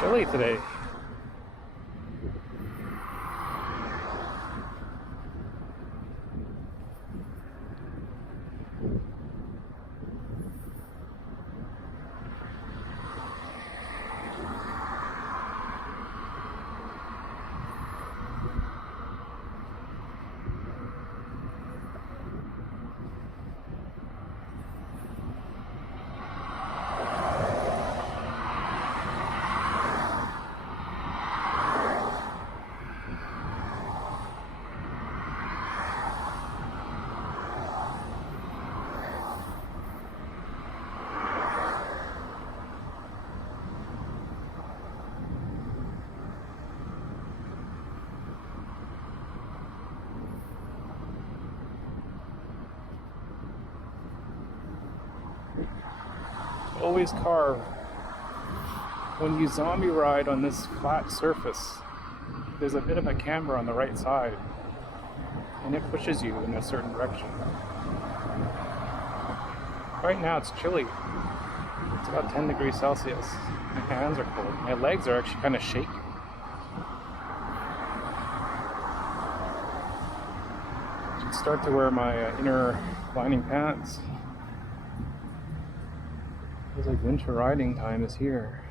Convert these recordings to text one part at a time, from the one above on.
Chilly today. Always carve. When you zombie ride on this flat surface, there's a bit of a camber on the right side, and it pushes you in a certain direction. Right now it's chilly. It's about 10 degrees Celsius. My hands are cold. My legs are actually kind of shaky. I should start to wear my inner lining pants. Feels like winter riding time is here.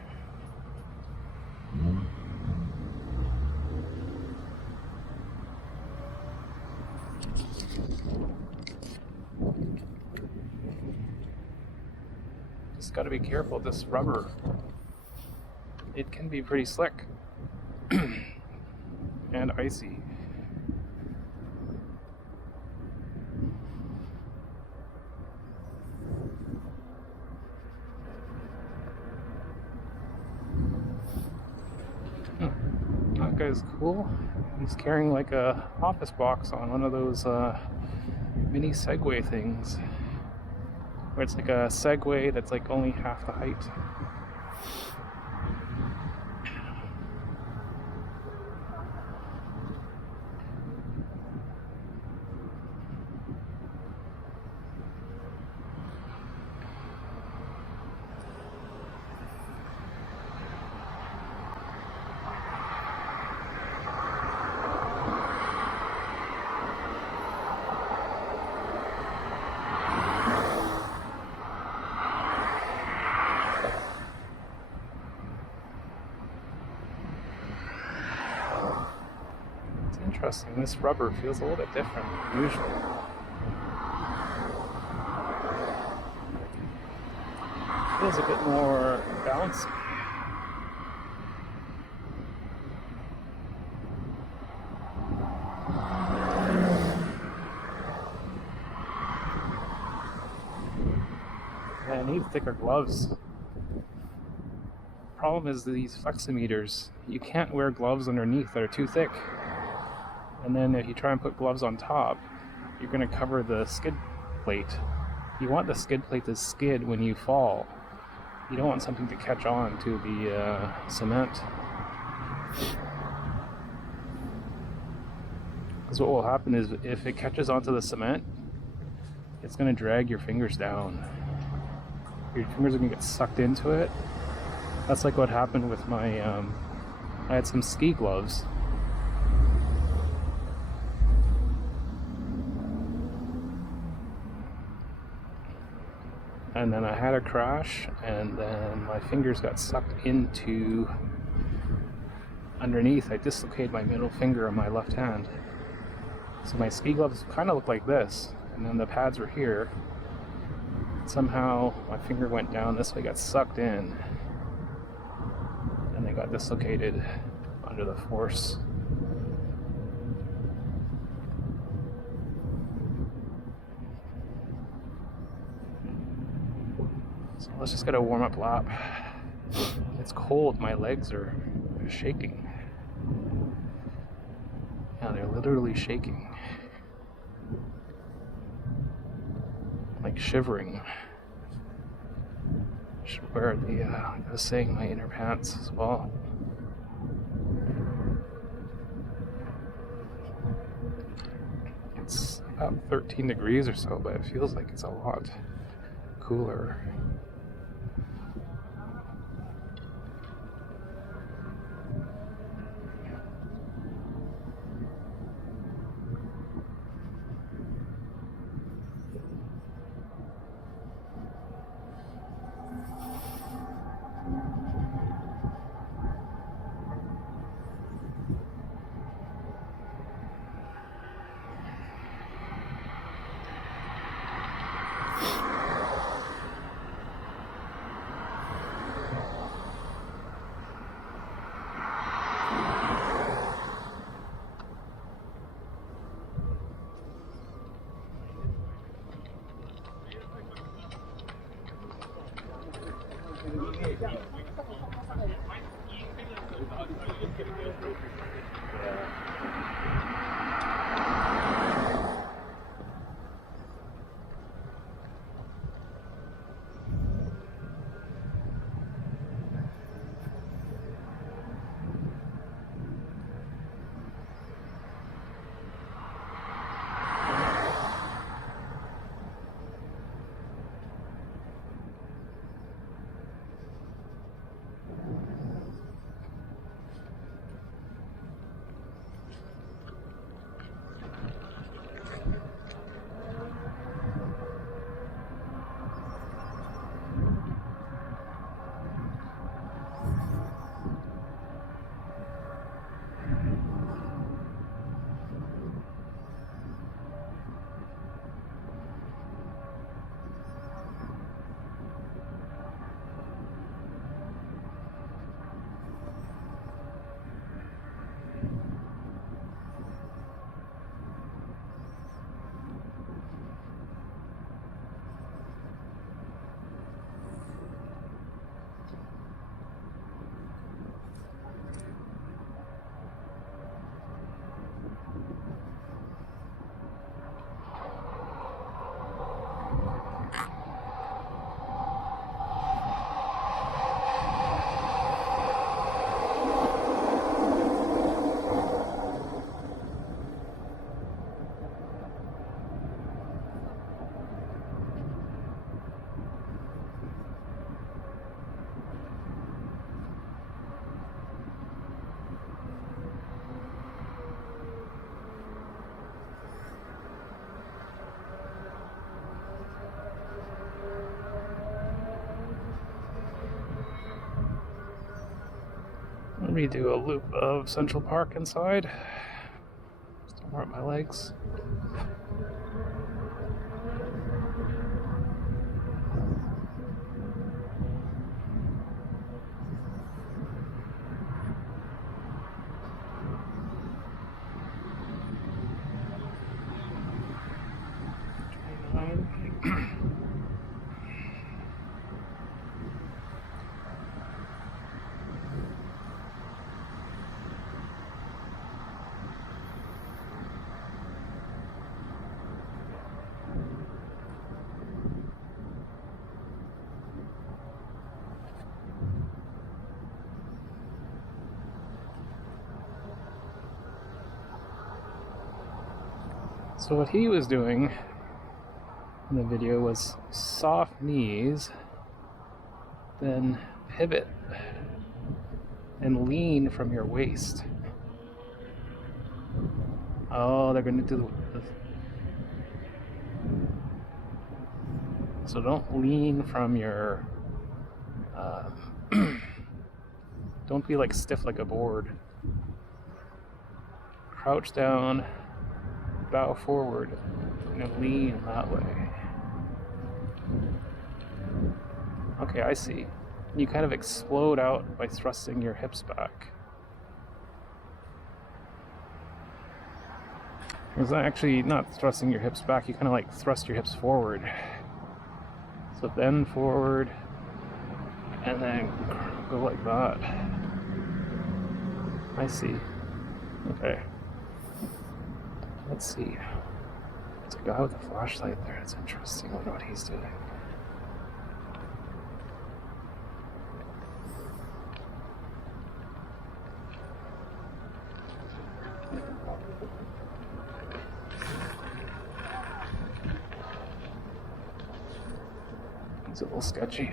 Just gotta be careful with this rubber. It can be pretty slick and icy. That guy's cool. He's carrying like a office box on one of those mini Segway things, where it's like a Segway that's like only half the height. interesting. This rubber feels a little bit different than usual. Feels a bit more bouncy. Yeah, I need thicker gloves. Problem is these fleximeters, you can't wear gloves underneath that are too thick. And then if you try and put gloves on top, you're going to cover the skid plate. You want the skid plate to skid when you fall. You don't want something to catch on to the cement. Because what will happen is if it catches onto the cement, it's going to drag your fingers down. Your fingers are going to get sucked into it. That's like what happened with my, I had some ski gloves. And then I had a crash, and then my fingers got sucked into underneath. I dislocated my middle finger on my left hand. So my ski gloves kind of look like this, and then the pads were here. Somehow my finger went down this way, got sucked in, and they got dislocated under the force. So let's just get a warm-up lap. It's cold, my legs are shaking. Yeah, they're literally shaking. Like shivering. Should wear the, I was saying, my inner pants as well. It's about 13 degrees or so, but it feels like it's a lot cooler. Let me do a loop of Central Park inside. More at my legs. So what he was doing in the video was soft knees, then pivot and lean from your waist. Oh, they're going to do the... So don't lean from your... don't be like stiff like a board. Crouch down, bow forward, and lean that way. Okay, I see. You kind of explode out by thrusting your hips back. It's actually not thrusting your hips back, you kind of like thrust your hips forward. So bend forward, and then go like that. I see. Okay. Let's see. There's a guy with a flashlight there. It's interesting. I wonder what he's doing. It's a little sketchy.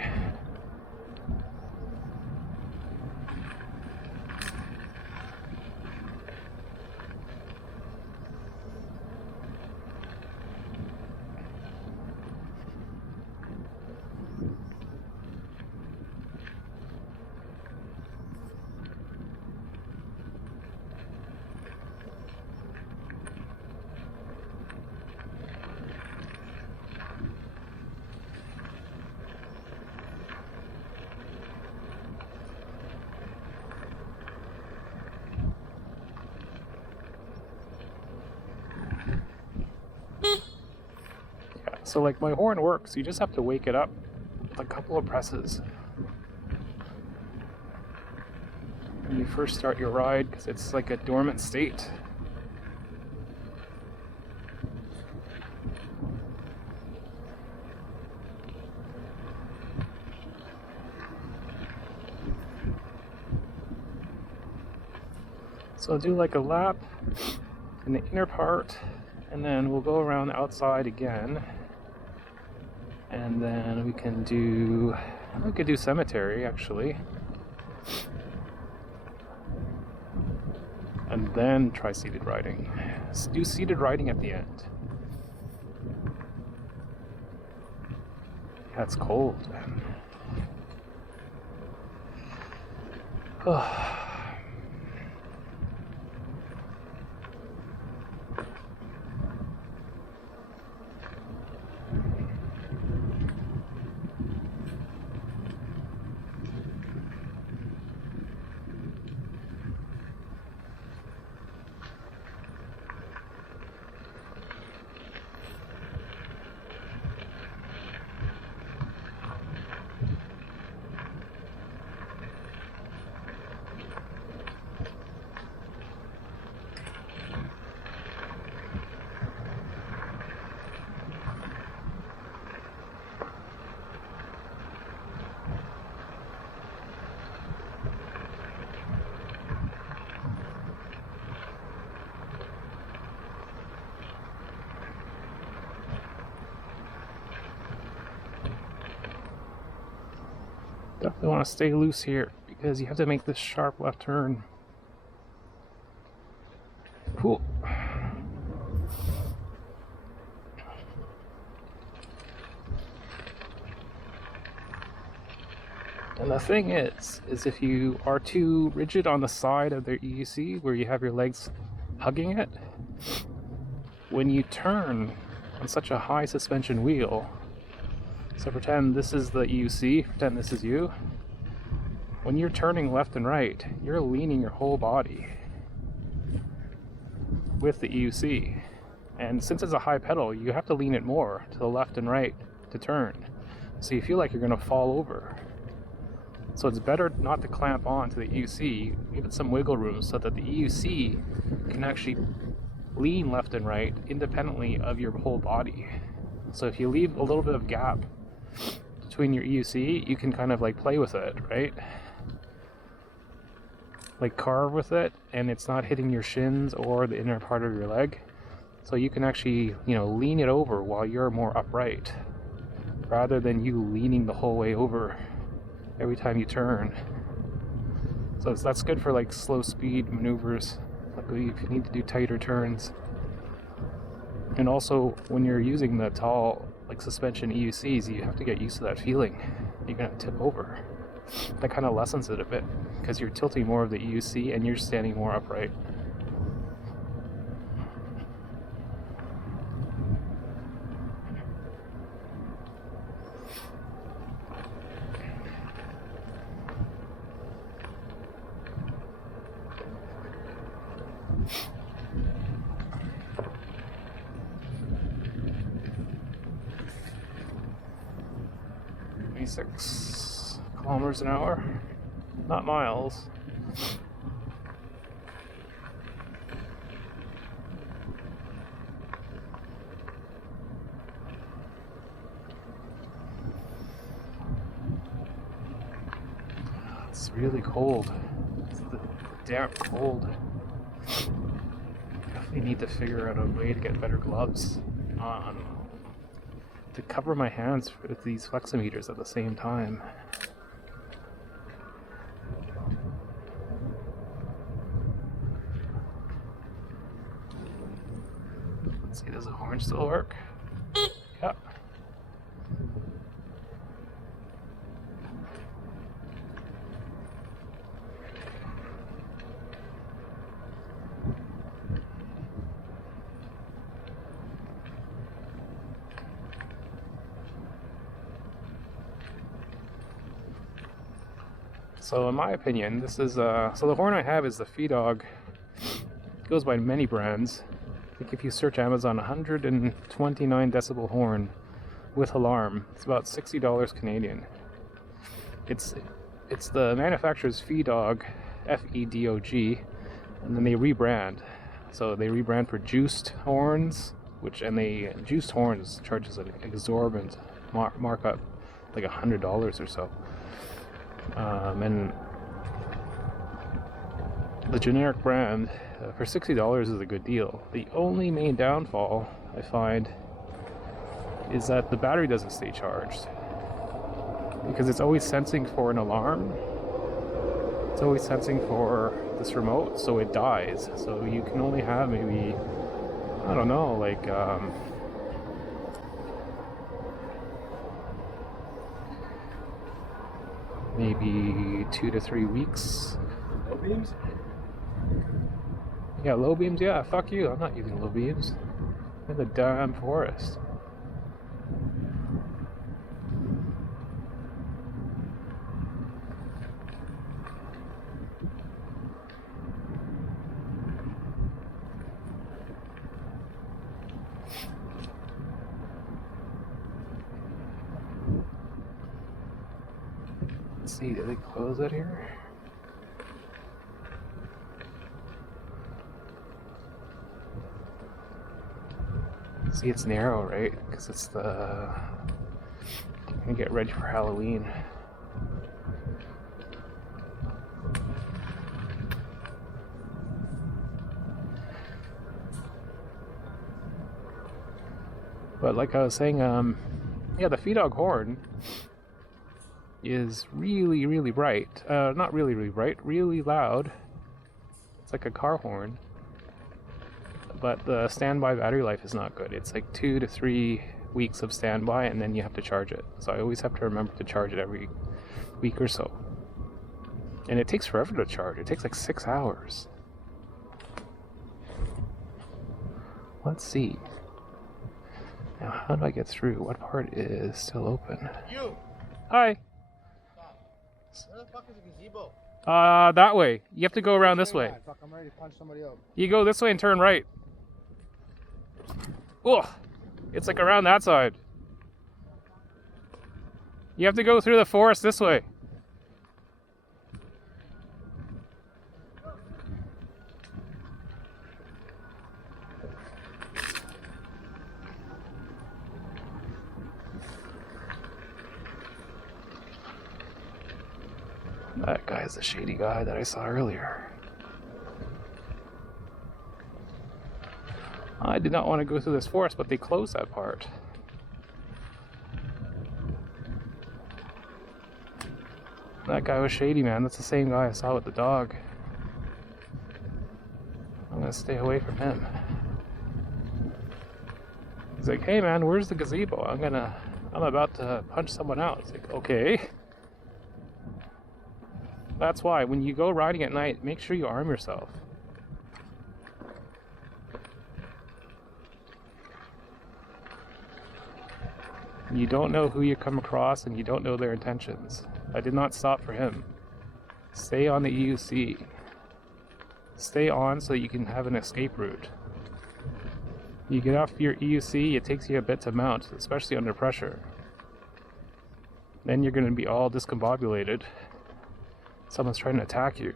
So like my horn works, you just have to wake it up with a couple of presses when you first start your ride, because it's like a dormant state. So I'll do like a lap in the inner part, and then we'll go around the outside again. And then we could do cemetery actually. And then try seated riding. Do seated riding at the end. That's cold, man. Definitely want to stay loose here because you have to make this sharp left turn. Cool. And the thing is if you are too rigid on the side of the EUC where you have your legs hugging it. When you turn on such a high suspension wheel, so pretend this is the EUC, pretend this is you. When you're turning left and right, you're leaning your whole body with the EUC. And since it's a high pedal, you have to lean it more to the left and right to turn. So you feel like you're going to fall over. So it's better not to clamp on to the EUC, give it some wiggle room so that the EUC can actually lean left and right independently of your whole body. So if you leave a little bit of gap between your EUC, you can kind of like play with it, right? Like carve with it, and it's not hitting your shins or the inner part of your leg. So you can actually, lean it over while you're more upright, rather than you leaning the whole way over every time you turn. So that's good for like slow speed maneuvers, like if you need to do tighter turns. And also when you're using the tall like suspension EUCs, you have to get used to that feeling. You're gonna tip over. That kind of lessens it a bit because you're tilting more of the EUC and you're standing more upright. .6 kilometers an hour, not miles. It's really cold. It's the damp cold. Definitely need to figure out a way to get better gloves on to cover my hands with these fleximeters at the same time. Let's see, does the horn still work? Yep. So in my opinion, this is, so the horn I have is the Fee-Dog. It goes by many brands. I think if you search Amazon, 129 decibel horn with alarm, it's about $60 Canadian. It's the manufacturer's Fee-Dog, F-E-D-O-G, and then they rebrand. So they rebrand for juiced horns, juiced horns charges an exorbitant markup, like $100 or so. And the generic brand for $60 is a good deal. The only main downfall I find is that the battery doesn't stay charged because it's always sensing for an alarm. It's always sensing for this remote, so it dies. So you can only have maybe, I don't know, like maybe 2 to 3 weeks. Low beams? Yeah, low beams, yeah, fuck you, I'm not using low beams. In the damn forest. Let's see, did they close it here? See, it's narrow, right? Because it's I'm gonna get ready for Halloween. But like I was saying, yeah, the Fee-Dog horn is really, really bright. Not really, really bright, really loud. It's like a car horn. But the standby battery life is not good. It's like 2 to 3 weeks of standby, and then you have to charge it. So I always have to remember to charge it every week or so. And it takes forever to charge. It takes like 6 hours. Let's see. Now, how do I get through? What part is still open? You! Hi! Where the fuck is the gazebo? That way. You have to go around this way. Fuck, I'm ready to punch somebody out. You go this way and turn right. Ugh! It's like around that side. You have to go through the forest this way. That guy is the shady guy that I saw earlier. I did not want to go through this forest, but they closed that part. That guy was shady, man. That's the same guy I saw with the dog. I'm gonna stay away from him. He's like, hey man, where's the gazebo? I'm about to punch someone out. It's like, okay. That's why, when you go riding at night, make sure you arm yourself. You don't know who you come across and you don't know their intentions. I did not stop for him. Stay on the EUC. Stay on so you can have an escape route. You get off your EUC, it takes you a bit to mount, especially under pressure. Then you're going to be all discombobulated. Someone's trying to attack you.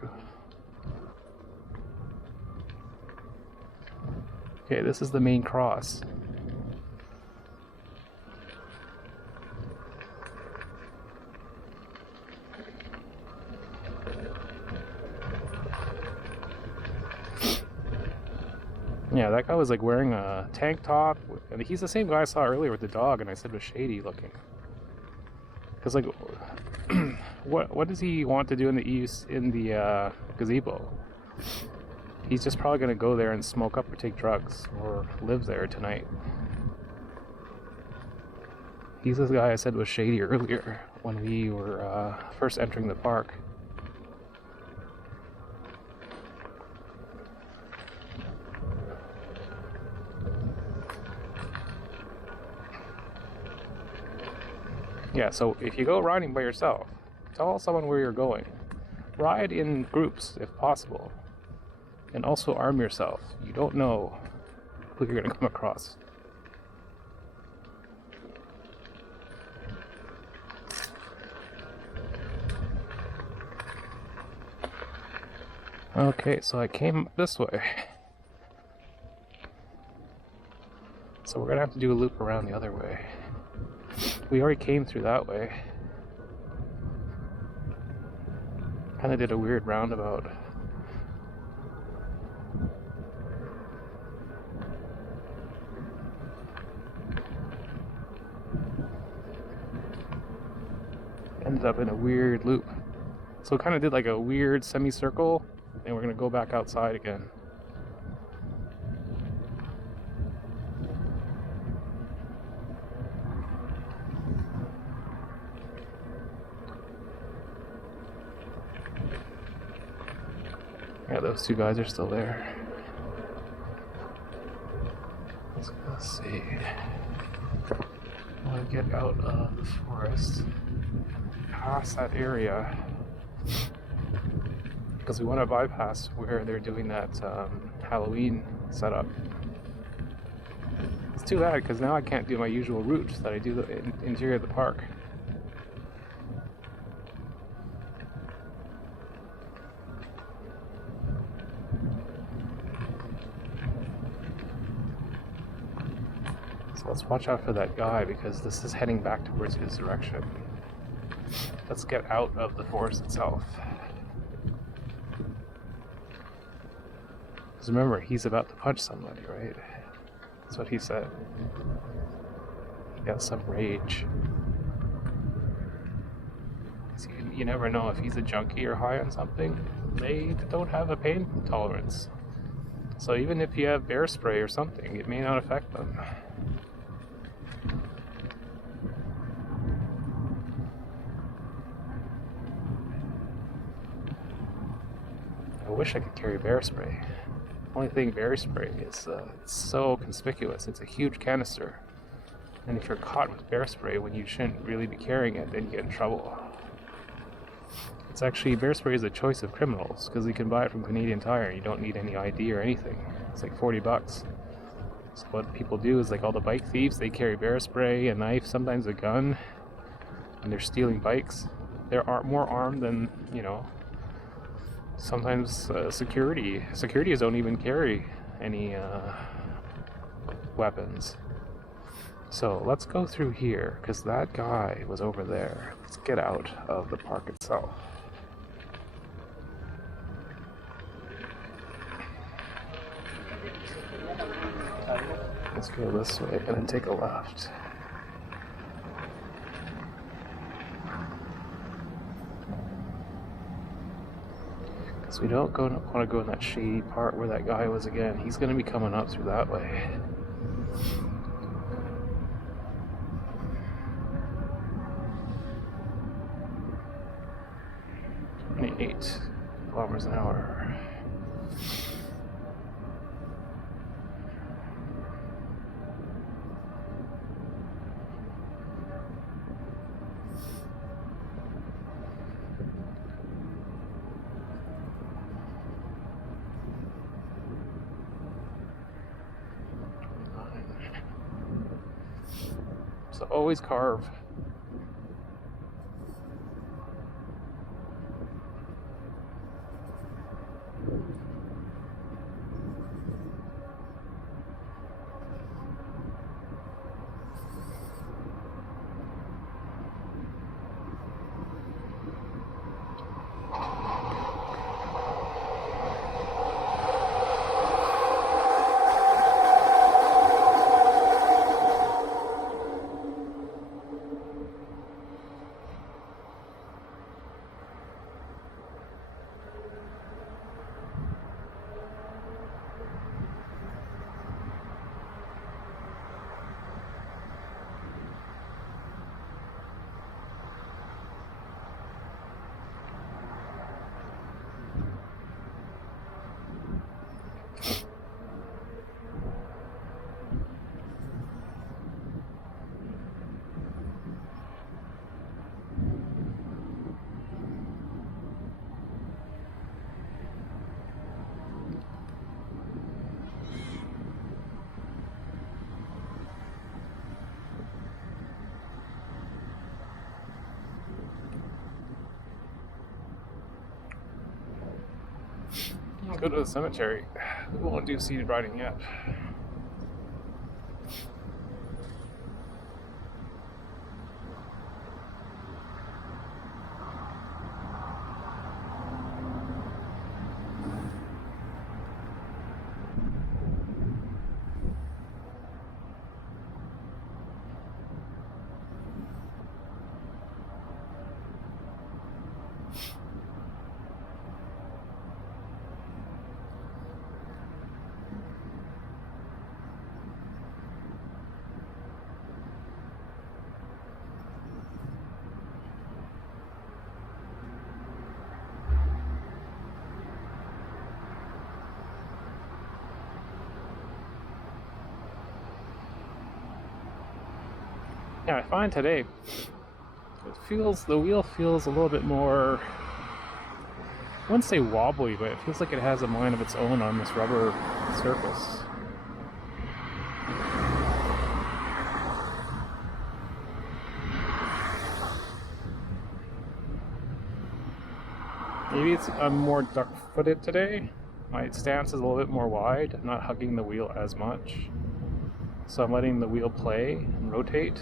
Okay, this is the main cross. Yeah, that guy was like wearing a tank top, and he's the same guy I saw earlier with the dog, and I said was shady looking. Because like, what does he want to do in the gazebo? He's just probably gonna go there and smoke up or take drugs or live there tonight. He's the guy I said was shady earlier when we were first entering the park. Yeah, so if you go riding by yourself, tell someone where you're going. Ride in groups if possible. And also arm yourself. You don't know who you're going to come across. Okay, so I came this way. So we're going to have to do a loop around the other way. We already came through that way. Kinda did a weird roundabout. Ended up in a weird loop. So kinda did like a weird semicircle, and we're gonna go back outside again. Yeah, those two guys are still there. Let's see. I want to get out of the forest, past that area, because we want to bypass where they're doing that Halloween setup. It's too bad, because now I can't do my usual route that I do the interior of the park. Let's watch out for that guy, because this is heading back towards his direction. Let's get out of the forest itself. Because remember, he's about to punch somebody, right? That's what he said. He got some rage. So you never know if he's a junkie or high on something. They don't have a pain tolerance. So even if you have bear spray or something, it may not affect them. I wish I could carry bear spray. Only thing, bear spray is it's so conspicuous. It's a huge canister. And if you're caught with bear spray when you shouldn't really be carrying it, then you get in trouble. It's actually, bear spray is a choice of criminals, because you can buy it from Canadian Tire and you don't need any ID or anything. It's like $40. So what people do is, like all the bike thieves, they carry bear spray, a knife, sometimes a gun, and they're stealing bikes. They're more armed than, sometimes security. Securities don't even carry any weapons. So let's go through here, because that guy was over there. Let's get out of the park itself. Let's go this way and then take a left. Because we don't want to go in that shady part where that guy was again. He's going to be coming up through that way. 28 kilometers an hour. So always carve. Let's go to the cemetery. We won't do seated riding yet. Yeah, I find today the wheel feels a little bit more, I wouldn't say wobbly, but it feels like it has a mind of its own on this rubber surface. Maybe I'm more duck-footed today. My stance is a little bit more wide. I'm not hugging the wheel as much. So I'm letting the wheel play and rotate.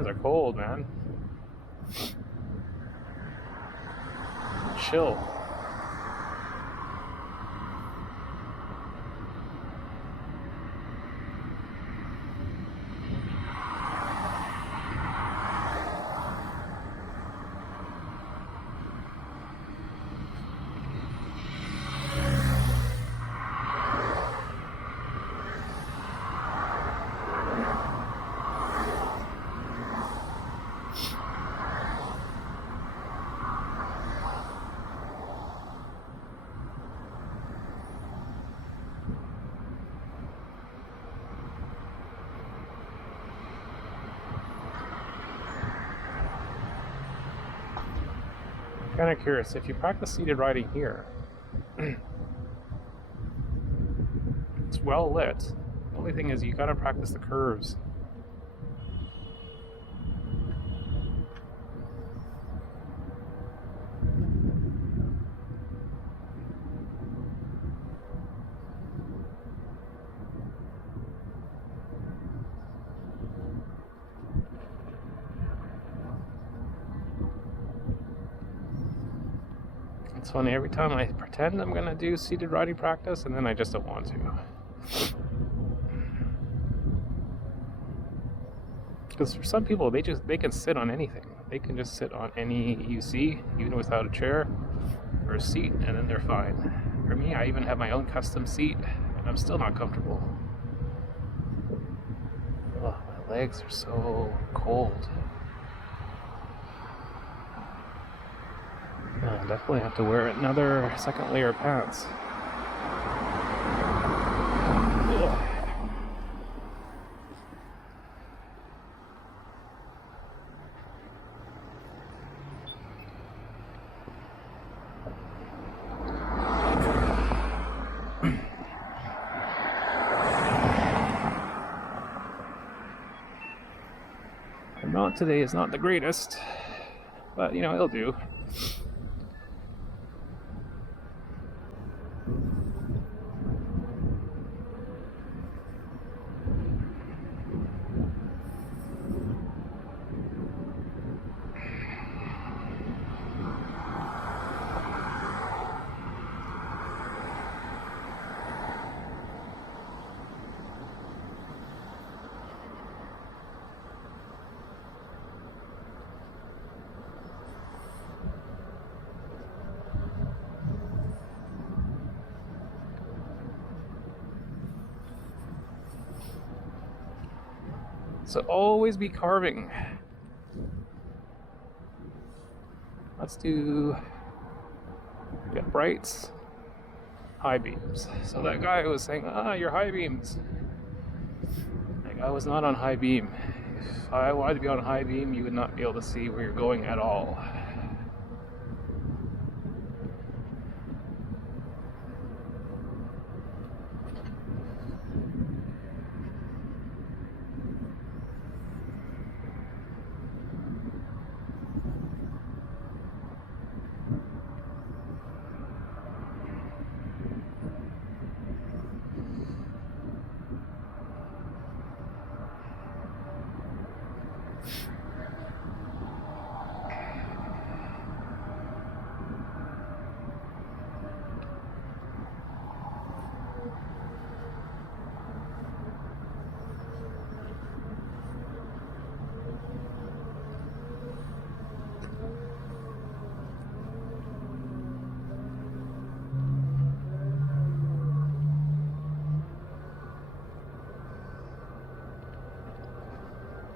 hands are cold, man. Chill. Kind of curious, if you practice seated riding here, it's well lit. The only thing is you gotta practice the curves. It's funny, every time I pretend I'm gonna do seated riding practice and then I just don't want to. Because for some people, they can sit on anything. They can just sit on any UC, even without a chair or a seat, and then they're fine. For me, I even have my own custom seat, and I'm still not comfortable. Oh, my legs are so cold. I definitely have to wear another second layer of pants. Ugh. The mount today is not the greatest, but you know, it'll do. So always be carving. Let's do, we got brights, high beams. So that guy was saying, you're high beams. That guy was not on high beam. If I wanted to be on high beam, you would not be able to see where you're going at all.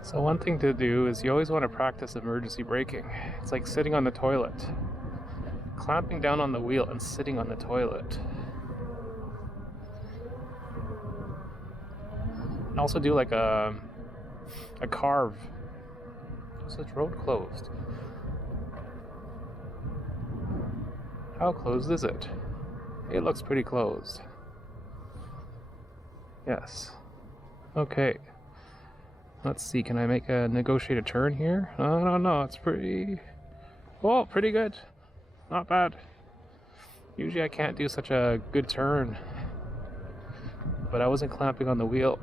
So one thing to do is you always want to practice emergency braking. It's like sitting on the toilet. Clamping down on the wheel and sitting on the toilet. And also do like a carve. Is this road closed? How closed is it? It looks pretty closed. Yes. Okay. Let's see, can I make a negotiated turn here? No, it's pretty... Oh, pretty good. Not bad. Usually I can't do such a good turn. But I wasn't clamping on the wheel.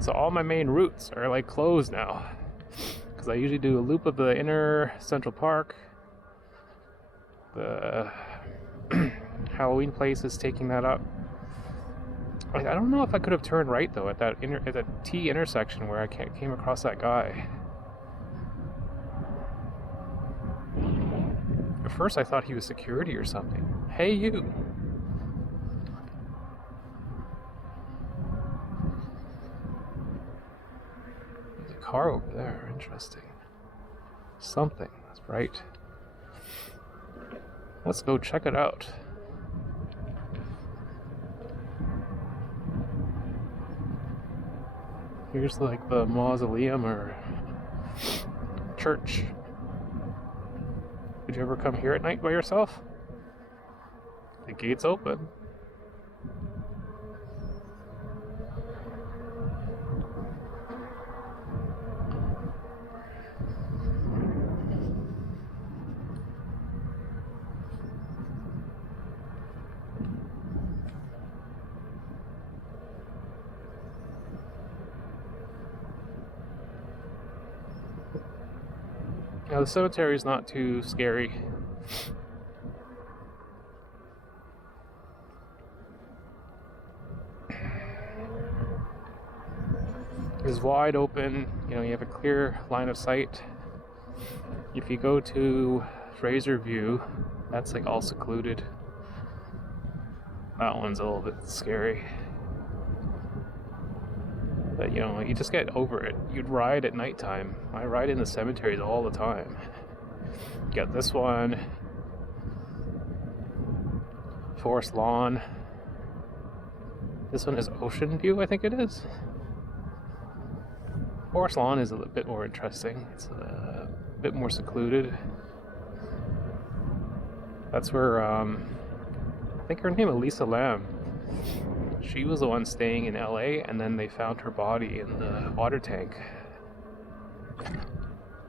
So all my main routes are like closed now. Because I usually do a loop of the inner Central Park. The Halloween place is taking that up. I don't know if I could have turned right though at that T intersection where I came across that guy. At first I thought he was security or something. Hey you! There's a car over there, interesting. Something, that's right. Let's go check it out. Here's like the mausoleum or church. Did you ever come here at night by yourself? The gate's open. Now the cemetery is not too scary. It's wide open, you know, you have a clear line of sight. If you go to Fraser View, that's like all secluded. That one's a little bit scary. But you know, you just get over it. You'd ride at nighttime. I ride in the cemeteries all the time. You got this one, Forest Lawn. This one is Ocean View, I think it is. Forest Lawn is a bit more interesting. It's a bit more secluded. That's where, I think her name is Lisa Lam. She was the one staying in LA, and then they found her body in the water tank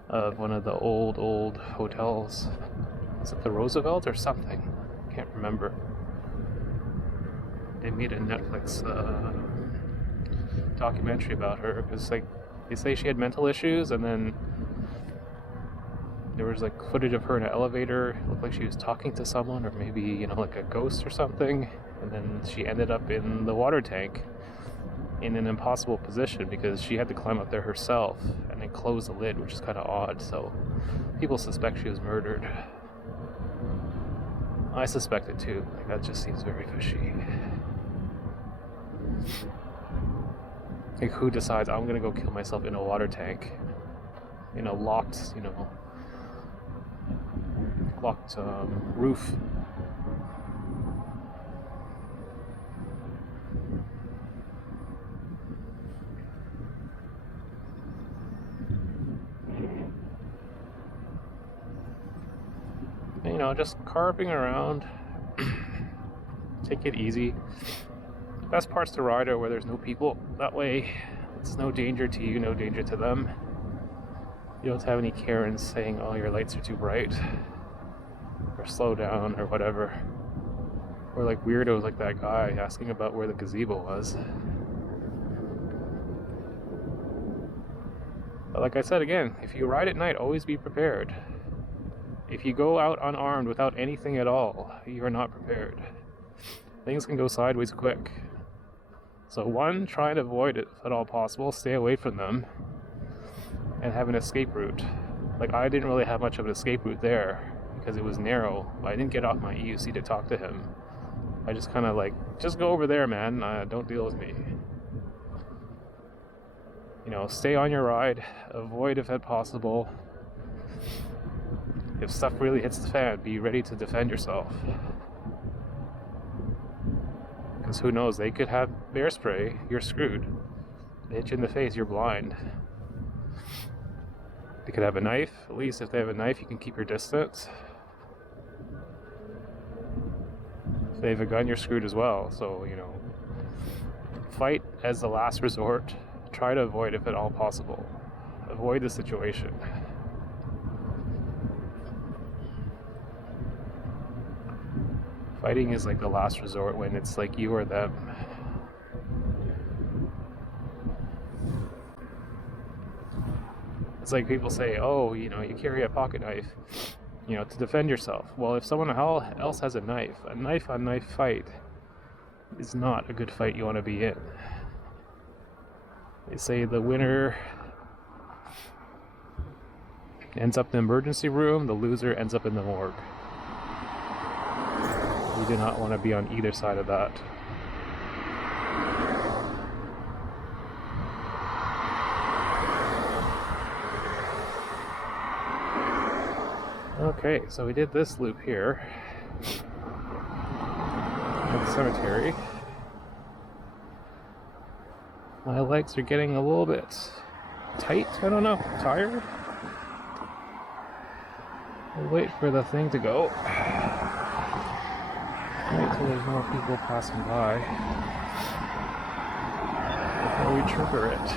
of one of the old hotels. Is it the Roosevelt or something? Can't remember. They made a Netflix documentary about her because, like, they say she had mental issues, and then there was like footage of her in an elevator. It looked like she was talking to someone, or maybe, you know, like a ghost or something. And then she ended up in the water tank in an impossible position because she had to climb up there herself and then close the lid, which is kind of odd. So people suspect she was murdered. I suspect it too. Like, that just seems very fishy. Like, who decides I'm gonna go kill myself in a water tank? In a locked, you know, roof. You know, just carving around. Take it easy. Best parts to ride are where there's no people. That way, it's no danger to you, no danger to them. You don't have any Karens saying, oh, your lights are too bright, or slow down, or whatever. Or like weirdos like that guy asking about where the gazebo was. But like I said again, if you ride at night, always be prepared. If you go out unarmed without anything at all, you are not prepared. Things can go sideways quick. So one, try and avoid it if at all possible. Stay away from them. And have an escape route. Like, I didn't really have much of an escape route there because it was narrow. I didn't get off my EUC to talk to him. I just kind of like, just go over there, man. Don't deal with me. You know, stay on your ride. Avoid if at possible. If stuff really hits the fan, be ready to defend yourself. Because who knows, they could have bear spray, you're screwed. They hit you in the face, you're blind. They could have a knife. At least if they have a knife, you can keep your distance. If they have a gun, you're screwed as well. So, you know, fight as the last resort. Try to avoid if at all possible. Avoid the situation. Fighting is like the last resort when it's like you or them. It's like people say, oh, you know, you carry a pocket knife, you know, to defend yourself. Well, if someone else has a knife on knife fight is not a good fight you want to be in. They say the winner ends up in the emergency room, the loser ends up in the morgue. You do not want to be on either side of that. Okay, so we did this loop here at the cemetery. My legs are getting a little bit tight, I don't know, tired. We'll wait for the thing to go. Wait till there's more people passing by before we trigger it.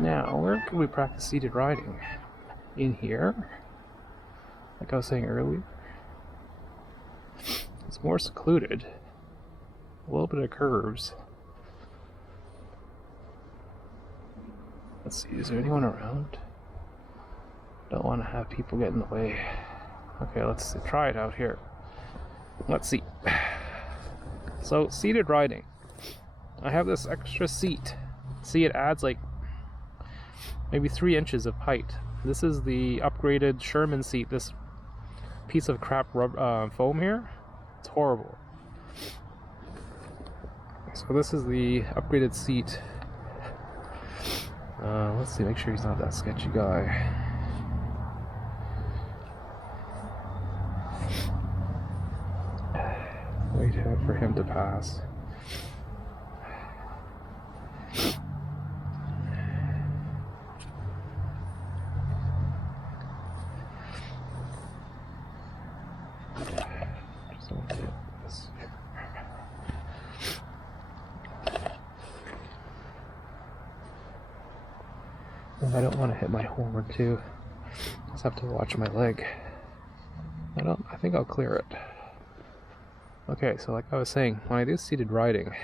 Now, where can we practice seated riding? In here? Like I was saying earlier? It's more secluded. A little bit of curves. Let's see, is there anyone around? Don't want to have people get in the way. Okay, let's try it out here. Let's see. So, seated riding. I have this extra seat. See, it adds like maybe 3 inches of height. This is the upgraded Sherman seat. This piece of crap foam here, it's horrible. So this is the upgraded seat. Let's see, make sure he's not that sketchy guy. Wait for him to pass. I don't want to hit my horn too. Just have to watch my leg. I think I'll clear it. Okay, so like I was saying, when I do seated riding,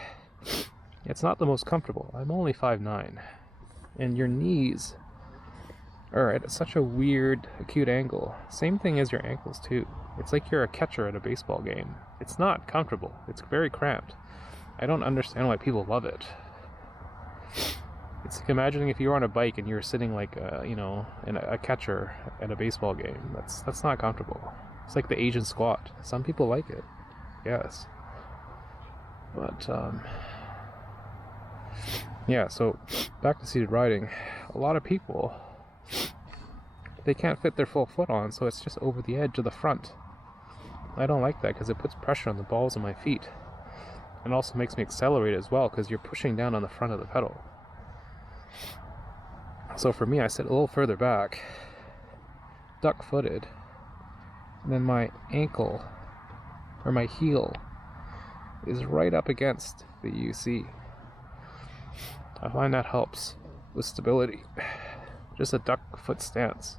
it's not the most comfortable. I'm only 5'9", and your knees are at such a weird, acute angle. Same thing as your ankles too. It's like you're a catcher at a baseball game. It's not comfortable. It's very cramped. I don't understand why people love it. It's like imagining if you were on a bike and you were sitting like, you know, in a catcher at a baseball game. That's not comfortable. It's like the Asian squat. Some people like it, yes. But, yeah, so back to seated riding. A lot of people, they can't fit their full foot on, so it's just over the edge of the front. I don't like that because it puts pressure on the balls of my feet. And also makes me accelerate as well because you're pushing down on the front of the pedal. So for me, I sit a little further back, duck-footed, and then my ankle, or my heel, is right up against the UC. I find that helps with stability. Just a duck-foot stance.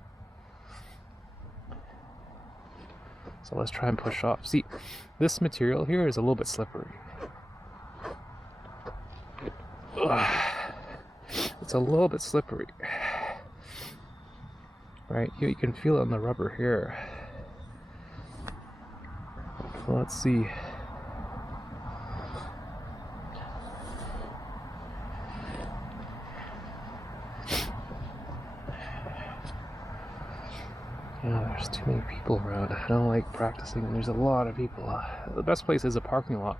So let's try and push off. See, this material here is a little bit slippery. It's a little bit slippery. Right, you can feel it on the rubber here. So let's see. Yeah, there's too many people around. I don't like practicing. There's a lot of people. The best place is a parking lot.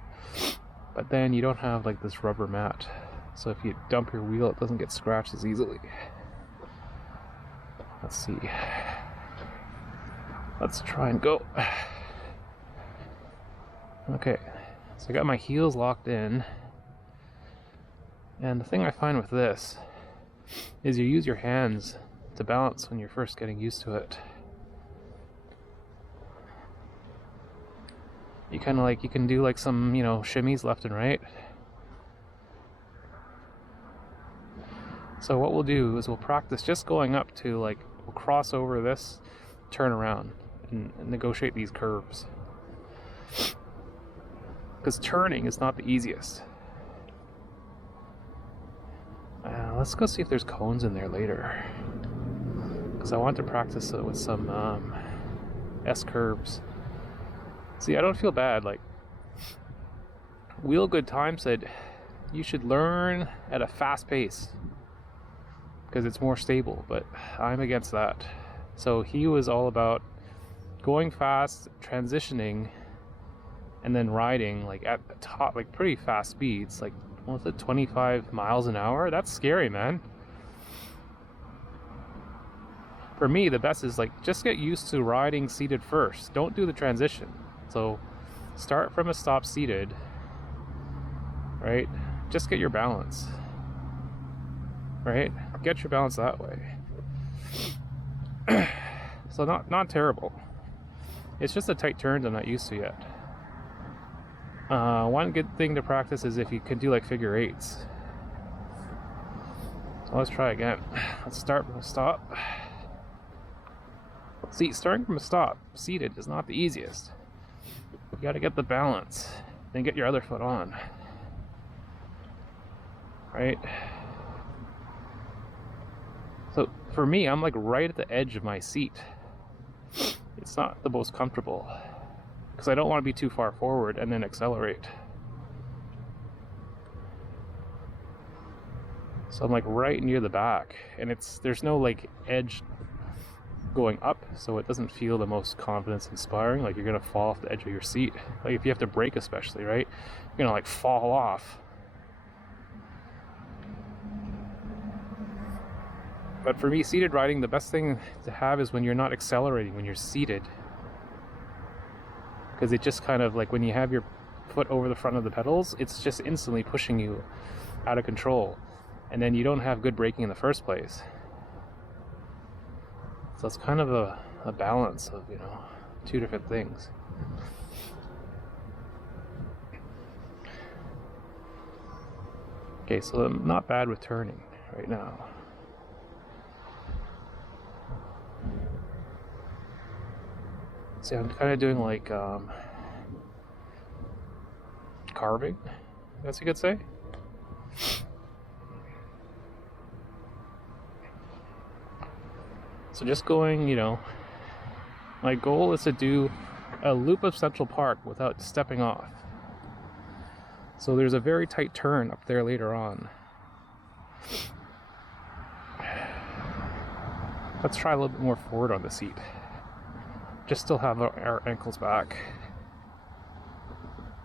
But then you don't have like this rubber mat. So if you dump your wheel, it doesn't get scratched as easily. Let's see. Let's try and go. Okay, so I got my heels locked in. And the thing I find with this is you use your hands to balance when you're first getting used to it. You kind of like, you can do like some, you know, shimmies left and right. So what we'll do is we'll practice just going up to like, we'll cross over this turn around and negotiate these curves. Because turning is not the easiest. Let's go see if there's cones in there later. Because I want to practice it with some S-curves. See, I don't feel bad. Like, Wheel Good Time said you should learn at a fast pace because it's more stable, but I'm against that. So he was all about going fast, transitioning, and then riding like at the top, like pretty fast speeds, like what was it, 25 miles an hour? That's scary, man. For me, the best is like just get used to riding seated first. Don't do the transition. So start from a stop seated, right? Just get your balance, right? Get your balance that way. So not terrible. It's just the tight turns I'm not used to yet. One good thing to practice is if you can do like figure eights. So let's try again. Let's start from a stop. See, starting from a stop seated is not the easiest. You got to get the balance, then get your other foot on, right? So for me, I'm like right at the edge of my seat. It's not the most comfortable because I don't want to be too far forward and then accelerate. So I'm like right near the back, and there's no like edge going up, so it doesn't feel the most confidence inspiring. Like you're gonna fall off the edge of your seat. Like if you have to brake, especially, right? You're gonna like fall off. But for me, seated riding, the best thing to have is when you're not accelerating, when you're seated. Because it just kind of like when you have your foot over the front of the pedals, it's just instantly pushing you out of control. And then you don't have good braking in the first place. So it's kind of a balance of, you know, two different things. Okay, so I'm not bad with turning right now. See, I'm kind of doing like carving, I guess you could say. So just going, you know, my goal is to do a loop of Central Park without stepping off. So there's a very tight turn up there later on. Let's try a little bit more forward on the seat. Just still have our ankles back.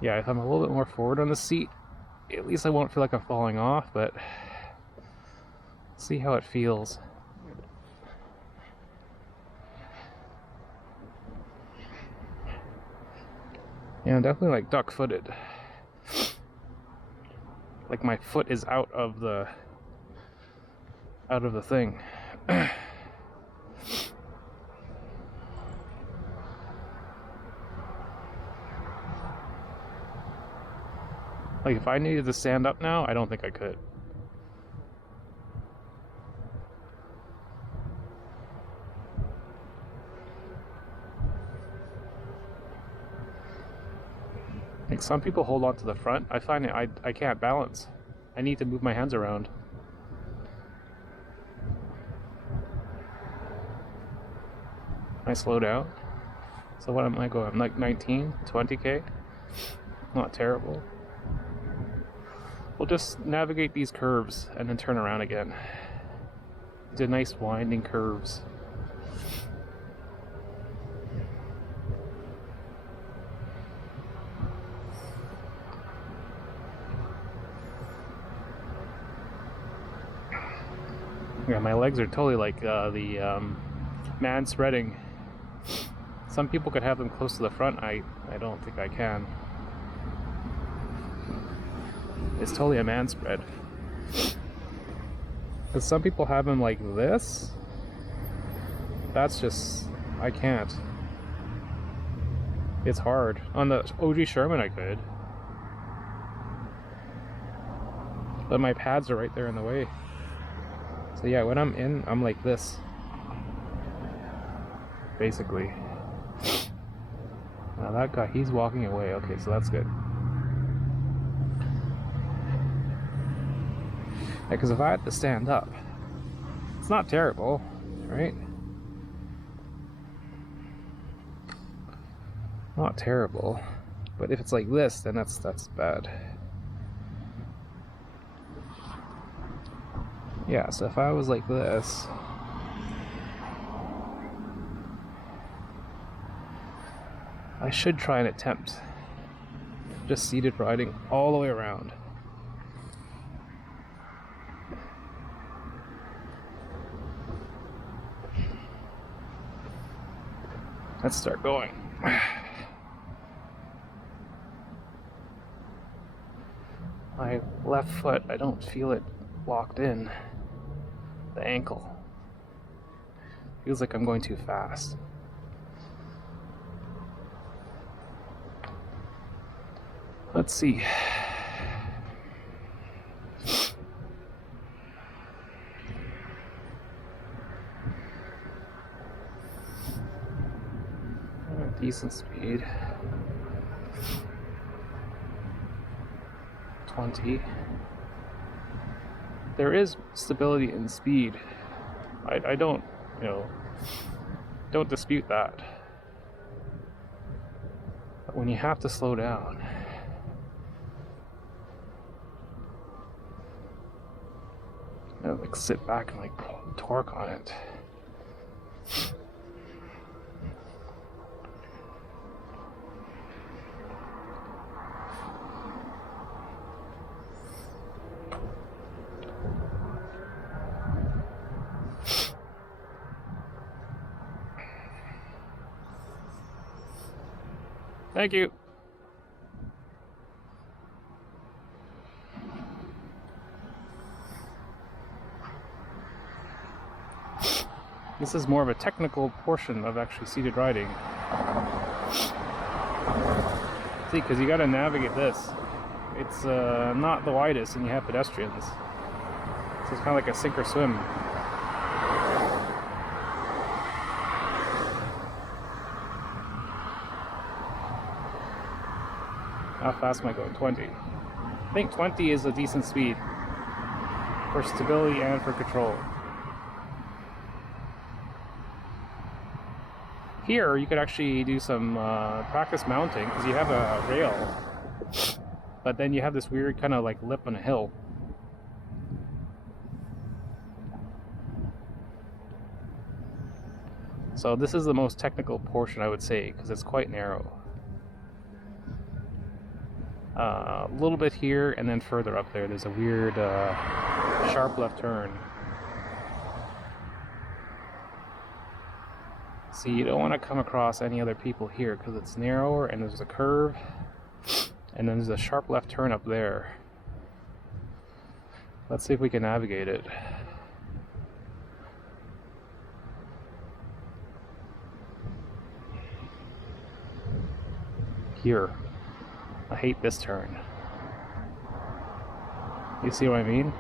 Yeah, if I'm a little bit more forward on the seat, at least I won't feel like I'm falling off, but see how it feels. Yeah, I'm definitely like duck-footed. Like my foot is out of the thing. Like if I needed to stand up now, I don't think I could. Like some people hold on to the front. I find I can't balance. I need to move my hands around. I slow down. So what am I going? I'm like 19, 20K. Not terrible. We'll just navigate these curves and then turn around again. Do nice winding curves. Yeah, my legs are totally like the man spreading. Some people could have them close to the front. I don't think I can. It's totally a man spread. Because some people have them like this. That's just, I can't. It's hard. On the OG Sherman I could. But my pads are right there in the way. So yeah, when I'm in, I'm like this. basically. Now that guy, he's walking away. Okay, so that's good. Because if I had to stand up, it's not terrible, right? Not terrible, but if it's like this, then that's bad. Yeah, so if I was like this, I should try and attempt just seated riding all the way around. Let's start going. My left foot, I don't feel it locked in. The ankle. Feels like I'm going too fast. Let's see. Decent speed. 20. There is stability in speed. I don't, don't dispute that. But when you have to slow down, like sit back and like torque on it. Thank you. This is more of a technical portion of actually seated riding. See, because you got to navigate this. It's not the widest, and you have pedestrians. So it's kind of like a sink or swim. How fast am I going? 20. I think 20 is a decent speed for stability and for control. Here, you could actually do some practice mounting because you have a rail, but then you have this weird kind of like lip on a hill. So this is the most technical portion, I would say, because it's quite narrow. A little bit here, and then further up there's a weird sharp left turn. See, you don't want to come across any other people here because it's narrower and there's a curve, and then there's a sharp left turn up there. Let's see if we can navigate it. Here. I hate this turn. You see what I mean?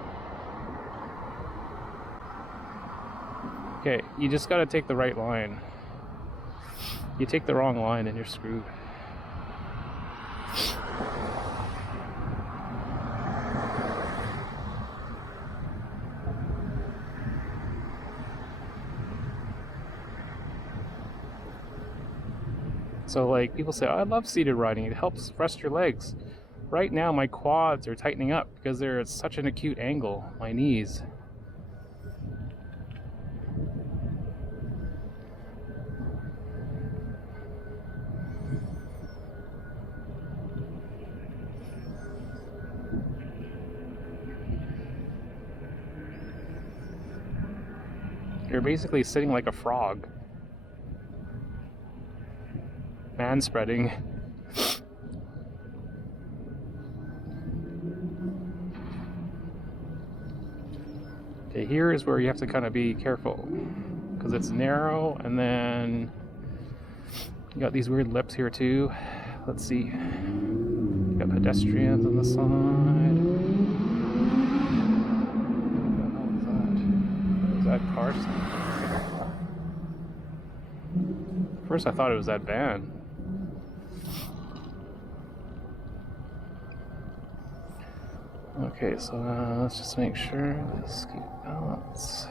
Okay, you just gotta take the right line. You take the wrong line and you're screwed. So like people say, oh, I love seated riding, it helps rest your legs. Right now my quads are tightening up because they're at such an acute angle, my knees. You're basically sitting like a frog. Man spreading. Okay, here is where you have to kind of be careful because it's narrow, and then you got these weird lips here too. Let's see. You got pedestrians on the side. What the hell is that? Is that cars? First I thought it was that van. Okay, so let's just make sure this keep balance.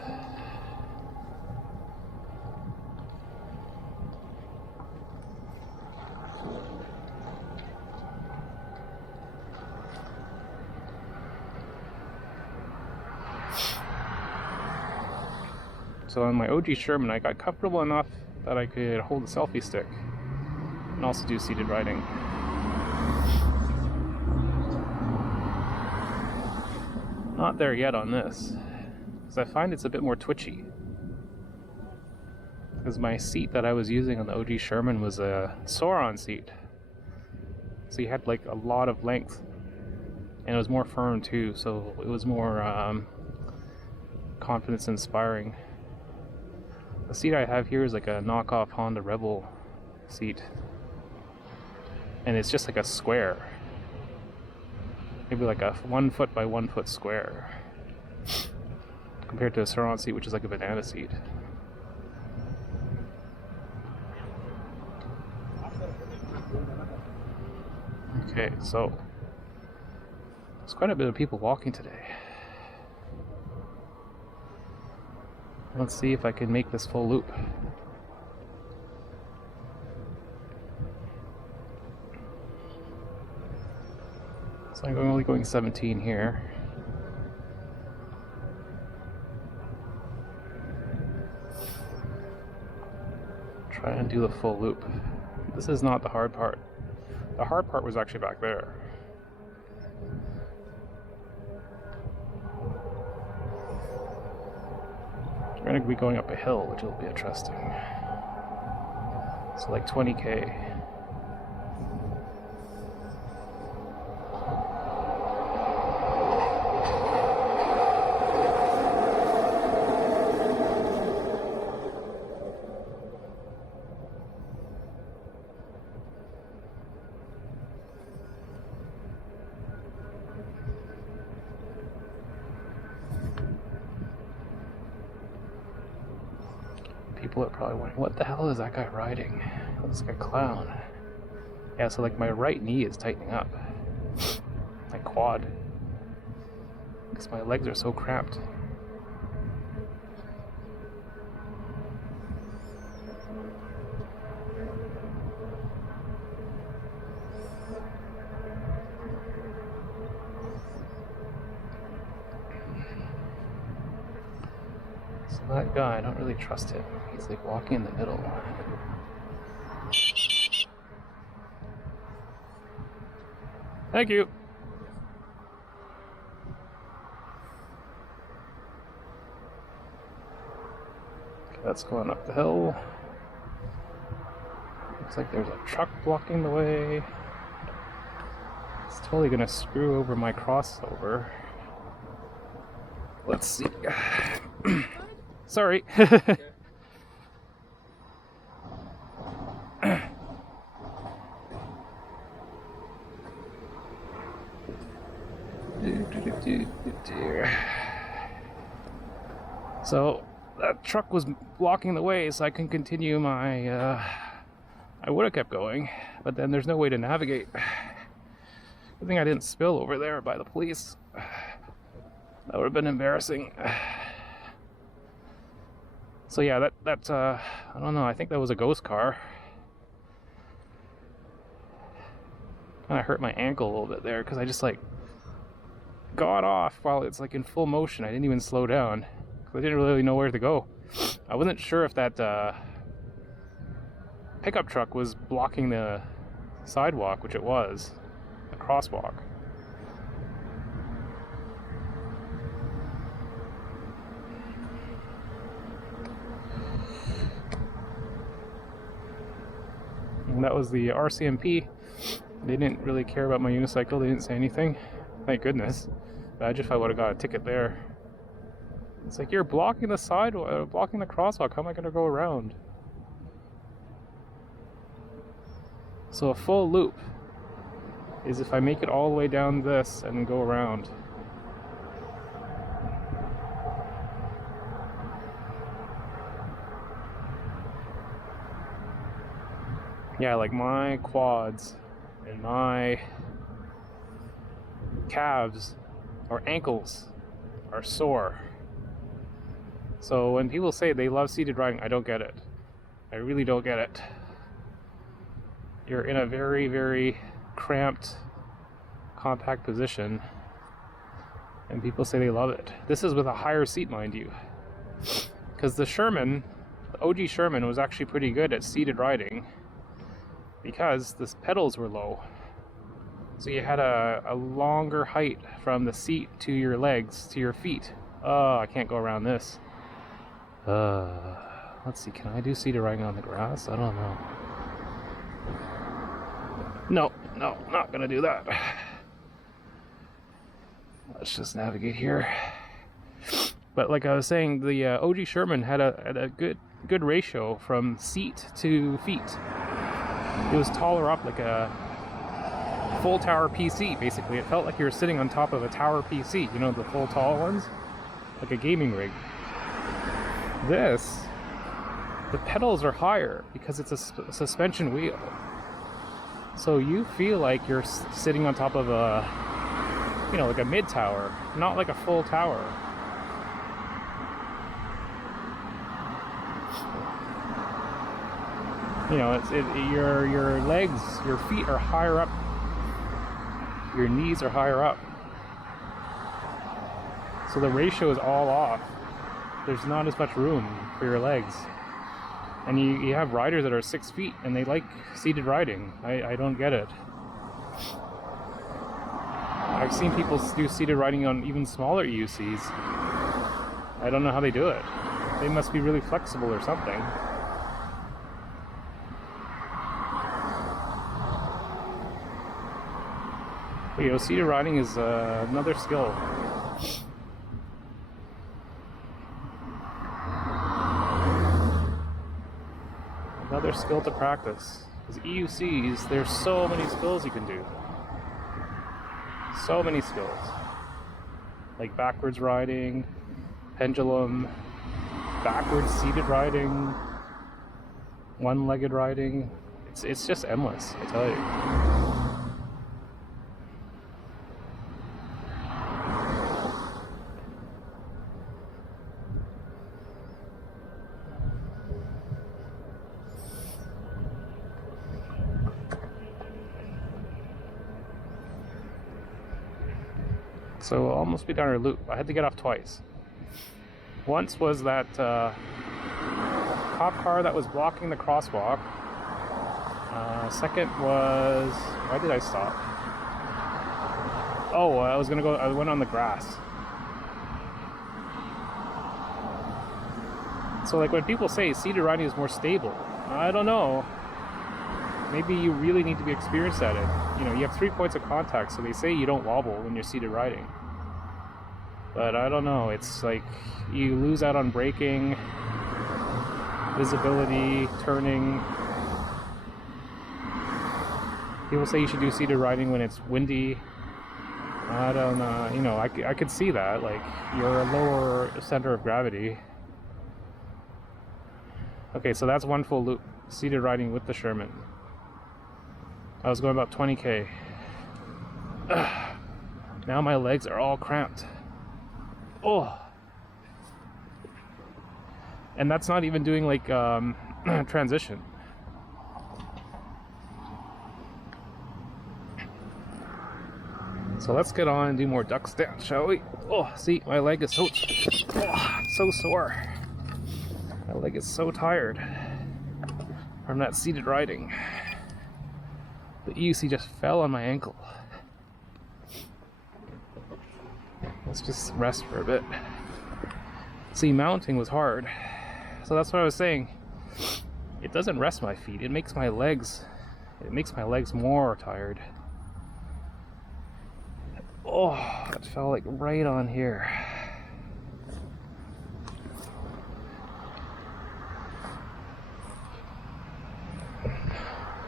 So on my OG Sherman, I got comfortable enough that I could hold the selfie stick and also do seated riding. Not there yet on this, because I find it's a bit more twitchy. Because my seat that I was using on the OG Sherman was a Sauron seat, so you had like a lot of length, and it was more firm too, so it was more confidence inspiring. The seat I have here is like a knockoff Honda Rebel seat, and it's just like a square, maybe like a 1 foot by 1 foot square, compared to a Sauron seat, which is like a banana seat. Okay, so there's quite a bit of people walking today. Let's see if I can make this full loop. So I'm only going 17 here. Try and do the full loop. This is not the hard part. The hard part was actually back there. We're going to be going up a hill, which will be interesting. So like 20k. People are probably wondering, what the hell is that guy riding? Looks like a clown. Yeah, so like my right knee is tightening up. My quad. Because my legs are so cramped. So that guy, I don't really trust him. He's like walking in the middle. Thank you. Okay, that's going up the hill. Looks like there's a truck blocking the way. It's totally gonna screw over my crossover. Let's see. Sorry. So that truck was blocking the way, so I can continue my I would have kept going, but then there's no way to navigate. Good thing I didn't spill over there by the police. That would have been embarrassing. So yeah, that I don't know, I think that was a ghost car. Kind of hurt my ankle a little bit there, because I just like got off while it's like in full motion. I didn't even slow down, because I didn't really know where to go. I wasn't sure if that pickup truck was blocking the sidewalk, which it was, the crosswalk. And that was the RCMP. They didn't really care about my unicycle. They didn't say anything. Thank goodness. Imagine if I would have got a ticket there. It's like, you're blocking the sidewalk, blocking the crosswalk. How am I going to go around? So a full loop is if I make it all the way down this and go around. Yeah, like my quads and my calves or ankles are sore. So when people say they love seated riding, I don't get it. I really don't get it. You're in a very, very cramped, compact position, and people say they love it. This is with a higher seat, mind you. Because the Sherman, the OG Sherman, was actually pretty good at seated riding because the pedals were low. So you had a longer height from the seat to your legs, to your feet. Oh, I can't go around this. Let's see, can I do seated riding on the grass? I don't know. No, not gonna do that. Let's just navigate here. But like I was saying, the OG Sherman had a good ratio from seat to feet. It was taller up, like a full tower PC, basically. It felt like you were sitting on top of a tower PC, you know, the full tall ones, like a gaming rig. This, the pedals are higher because it's a suspension wheel. So you feel like you're sitting on top of a, you know, like a mid tower, not like a full tower. You know, your legs, your feet are higher up. Your knees are higher up. So the ratio is all off. There's not as much room for your legs. And you have riders that are 6 feet and they like seated riding. I don't get it. I've seen people do seated riding on even smaller EUCs. I don't know how they do it. They must be really flexible or something. But, you know, seated riding is another skill. Another skill to practice. Because EUCs, there's so many skills you can do. So many skills. Like backwards riding, pendulum, backwards seated riding, one-legged riding. It's just endless, I tell you. So we'll almost be down our loop. I had to get off twice. Once was that cop car that was blocking the crosswalk. Second was, why did I stop? Oh, I went on the grass. So like when people say seated riding is more stable, I don't know. Maybe you really need to be experienced at it. You know, you have 3 points of contact, so they say you don't wobble when you're seated riding. But I don't know, it's like you lose out on braking, visibility, turning. People say you should do seated riding when it's windy. I don't know, you know, I could see that, like you're a lower center of gravity. Okay, so that's one full loop, seated riding with the Sherman. I was going about 20k. Now my legs are all cramped. Oh. And that's not even doing like transition. So let's get on and do more duck stands, shall we? Oh, see, my leg is so sore. My leg is so tired from that seated riding. The EUC just fell on my ankle. Let's just rest for a bit. See, mounting was hard. So that's what I was saying. It doesn't rest my feet. It makes my legs more tired. Oh, it fell like right on here.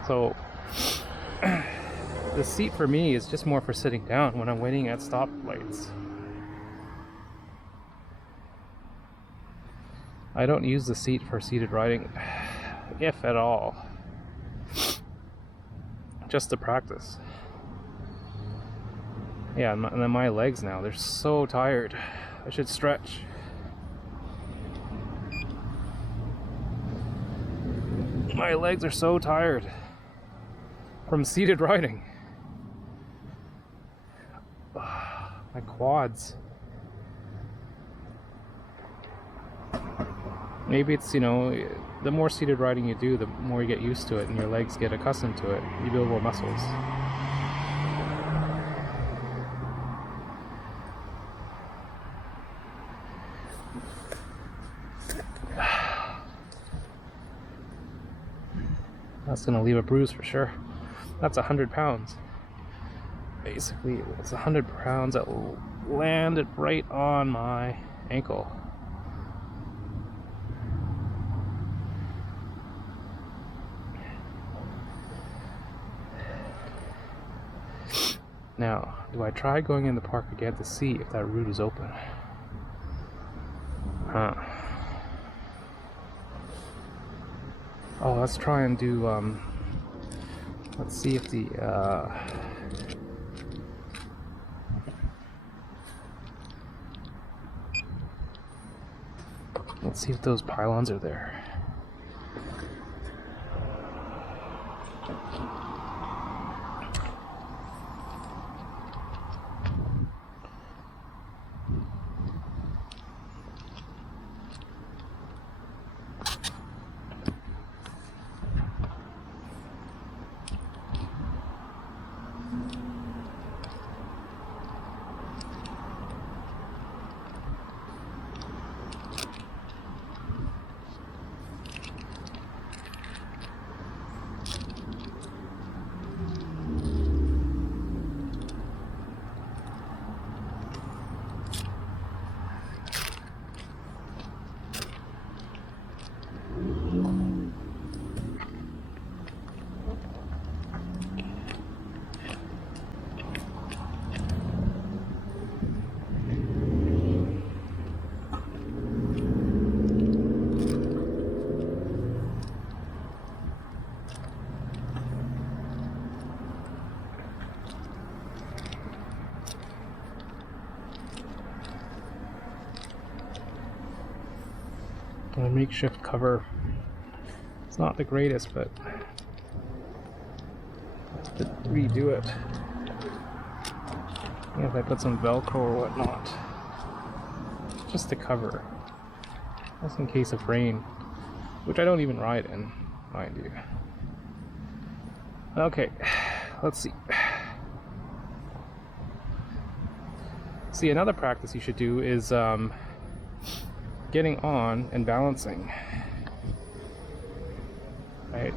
So the seat for me is just more for sitting down when I'm waiting at stoplights. I don't use the seat for seated riding, if at all. just to practice. Yeah, and then my legs now, they're so tired. I should stretch. My legs are so tired from seated riding. My quads. Maybe it's, you know, the more seated riding you do, the more you get used to it and your legs get accustomed to it. You build more muscles. That's gonna leave a bruise for sure. That's 100 pounds. Basically, it's 100 pounds that landed right on my ankle. Now, do I try going in the park again to see if that route is open? Oh, let's try and do, let's see if the, let's see if those pylons are there. A makeshift cover. It's not the greatest, but I have to redo it. Yeah, if I put some Velcro or whatnot, just to cover, just in case of rain, which I don't even ride in, mind you. Okay, let's see. See, another practice you should do is getting on and balancing, right?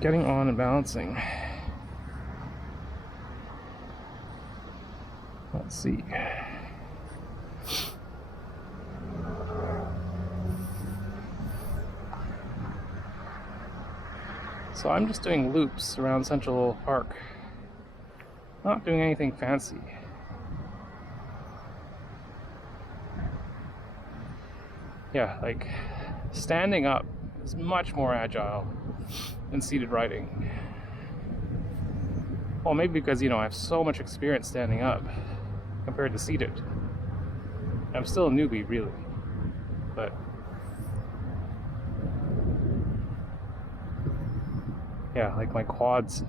Getting on and balancing. Let's see. So I'm just doing loops around Central Park, not doing anything fancy. Yeah, like standing up is much more agile than seated riding. Well, maybe because, you know, I have so much experience standing up compared to seated. I'm still a newbie, really, but yeah, like my quads,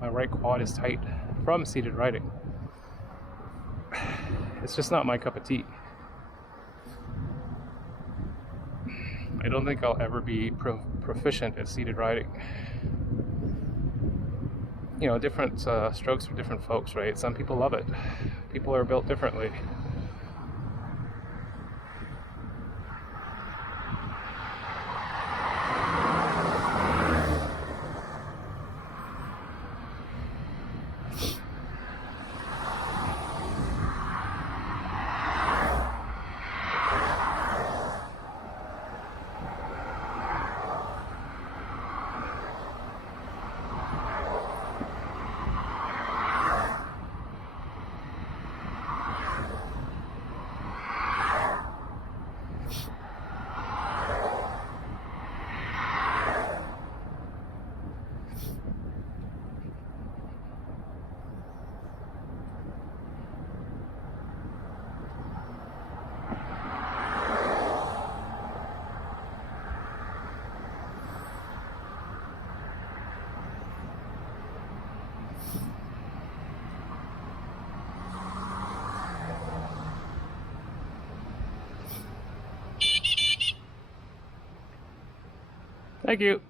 my right quad is tight from seated riding. It's just not my cup of tea. I don't think I'll ever be proficient at seated riding. You know, different strokes for different folks, right? Some people love it. People are built differently. Thank you.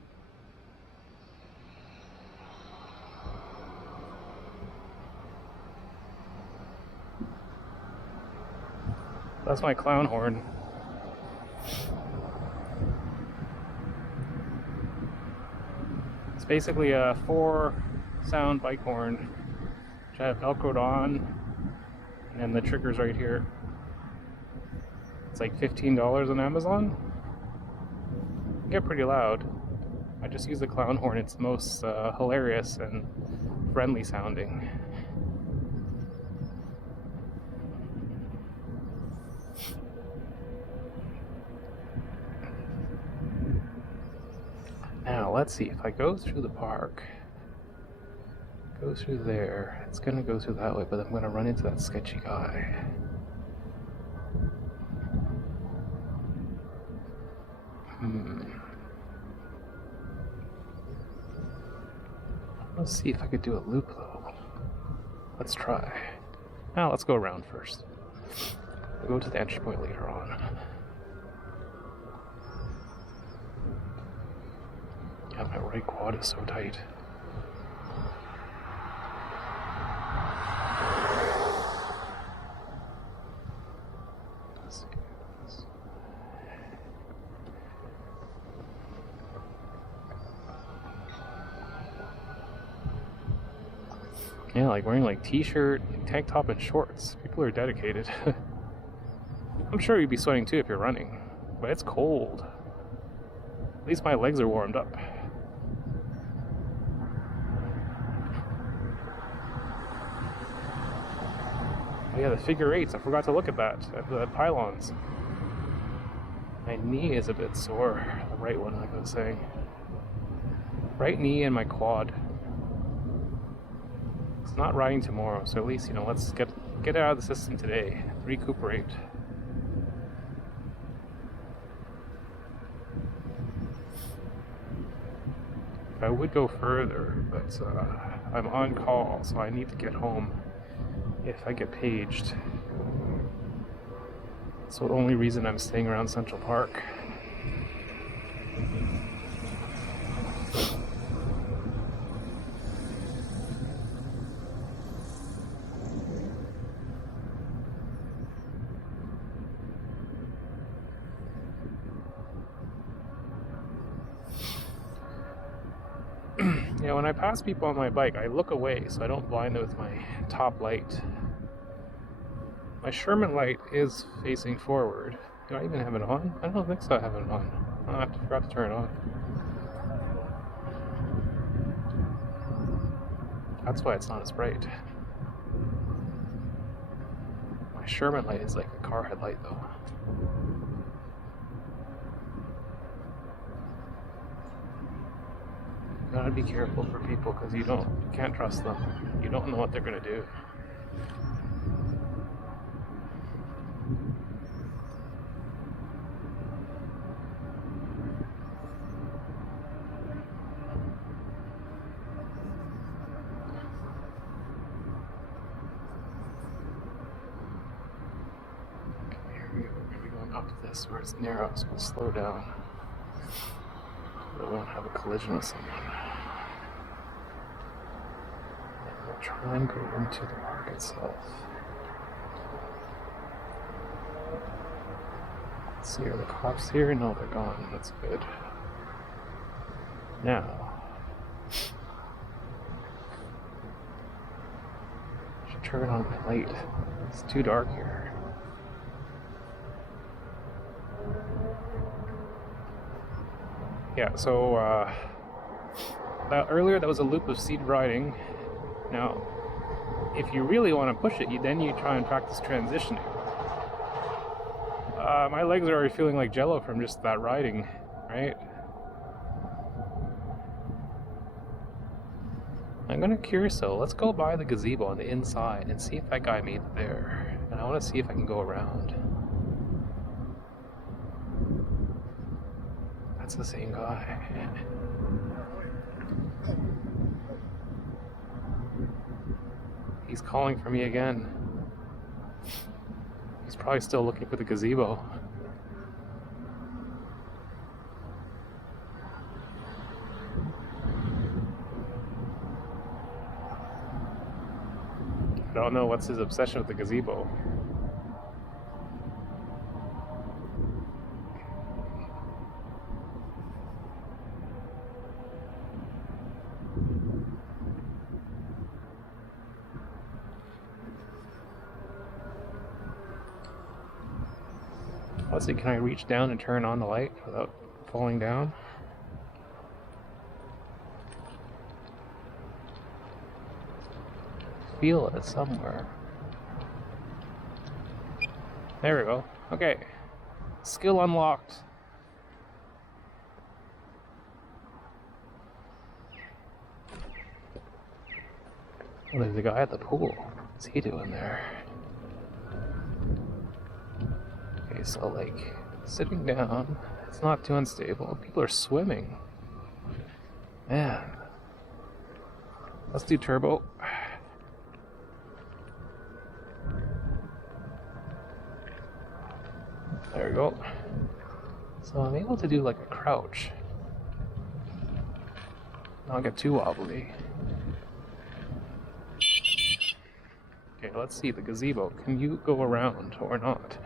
That's my clown horn. It's basically a 4-sound bike horn, which I have velcroed on, and the trigger's right here. It's like $15 on Amazon. It get pretty loud. I just use the clown horn. It's the most hilarious and friendly sounding. Now, let's see, if I go through the park, go through there, it's gonna go through that way, but I'm gonna run into that sketchy guy. Let's see if I could do a loop, though. Let's try. Now, let's go around first. We'll go to the entry point later on. God, my right quad is so tight. Yeah, like wearing like t-shirt, tank top, and shorts. People are dedicated. I'm sure you'd be sweating too if you're running, but it's cold. At least my legs are warmed up. Oh yeah, the figure eights. I forgot to look at that, at the pylons. My knee is a bit sore. The right one, like I was saying. Right knee and my quad. It's not riding tomorrow, so at least, let's get it out of the system today. Recuperate. I would go further, but I'm on call, so I need to get home if I get paged. That's the only reason I'm staying around Central Park. When I pass people on my bike, I look away so I don't blind them with my top light. My Sherman light is facing forward. Do I even have it on? I don't think so I have it on. I forgot to turn it on. That's why it's not as bright. My Sherman light is like a car headlight though. You gotta be careful for people because you can't trust them. You don't know what they're gonna do. Okay, here we go. We're gonna be going up this where it's narrow, so we'll slow down. We won't have a collision with someone. We'll try and go into the park itself. Let's see, are the cops here? No, they're gone. That's good. Now, I should turn on my light. It's too dark here. Yeah, so earlier that was a loop of seed riding. Now, if you really want to push it, then you try and practice transitioning. My legs are already feeling like jello from just that riding, right? I'm gonna curious though. Let's go by the gazebo on the inside and see if that guy made it there. And I want to see if I can go around. That's the same guy. He's calling for me again. He's probably still looking for the gazebo. don't know what's his obsession with the gazebo. Let's see, can I reach down and turn on the light without falling down? Feel it somewhere. There we go. Okay. Skill unlocked. Oh, there's a guy at the pool. What's he doing there? Okay, so like sitting down, it's not too unstable. People are swimming. Man. Let's do turbo. There we go. So I'm able to do like a crouch. Not get too wobbly. Okay, let's see the gazebo. Can you go around or not?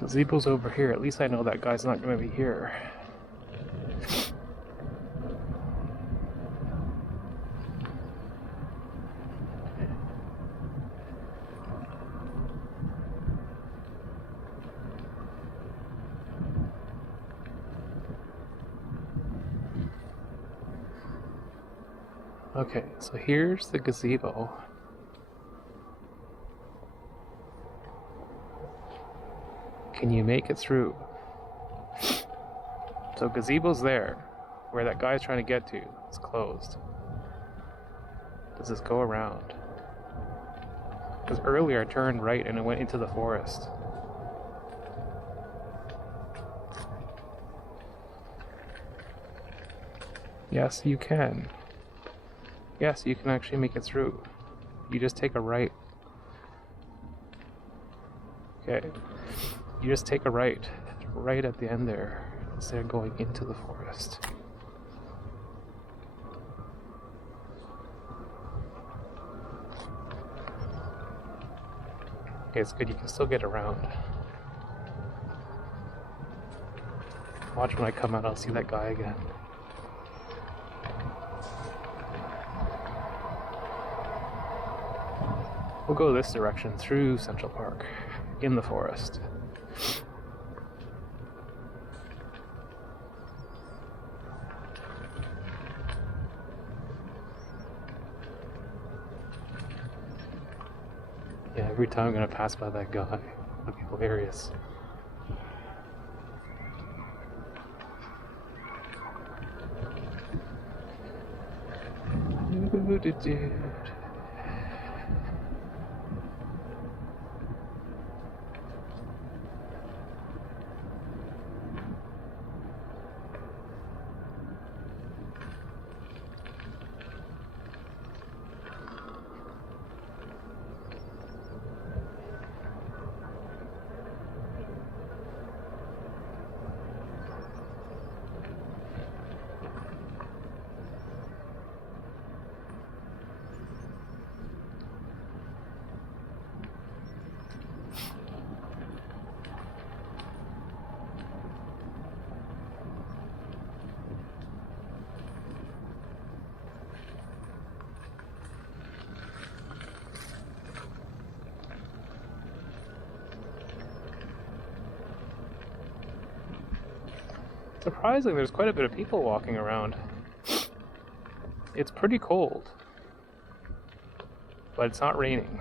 Gazebo's over here. At least I know that guy's not going to be here. Okay, so here's the gazebo. Can you make it through? So gazebo's there, where that guy's trying to get to. It's closed. Does this go around? Because earlier I turned right and it went into the forest. Yes, you can. Yes, you can actually make it through. You just take a right. Okay. You just take a right at the end there, instead of going into the forest. Okay, it's good, you can still get around. Watch when I come out, I'll see that guy again. We'll go this direction through Central Park, in the forest. Yeah, every time I'm gonna pass by that guy, it'll be hilarious. Surprisingly, there's quite a bit of people walking around. It's pretty cold, but it's not raining.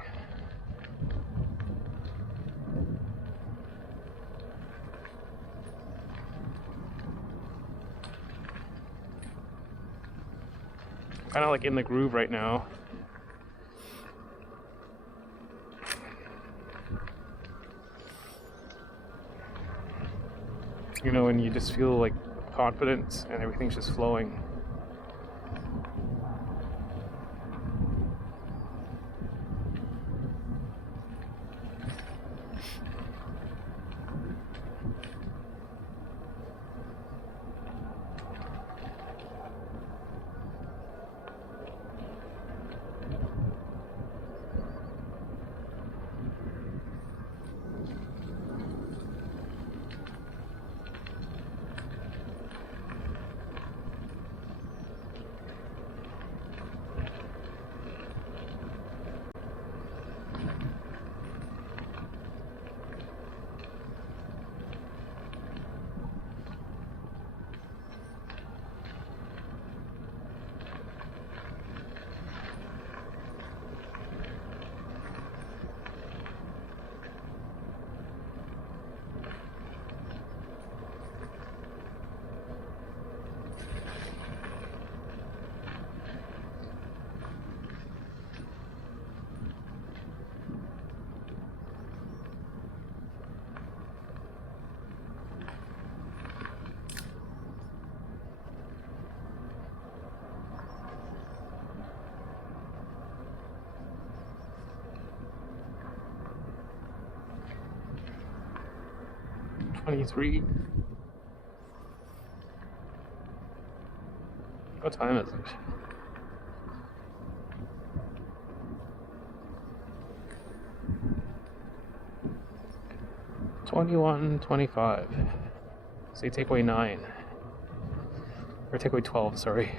Kind of like in the groove right now. You know, when you just feel like confident and everything's just flowing. What time is it? $21.25. So you take away 9. Or take away 12, sorry.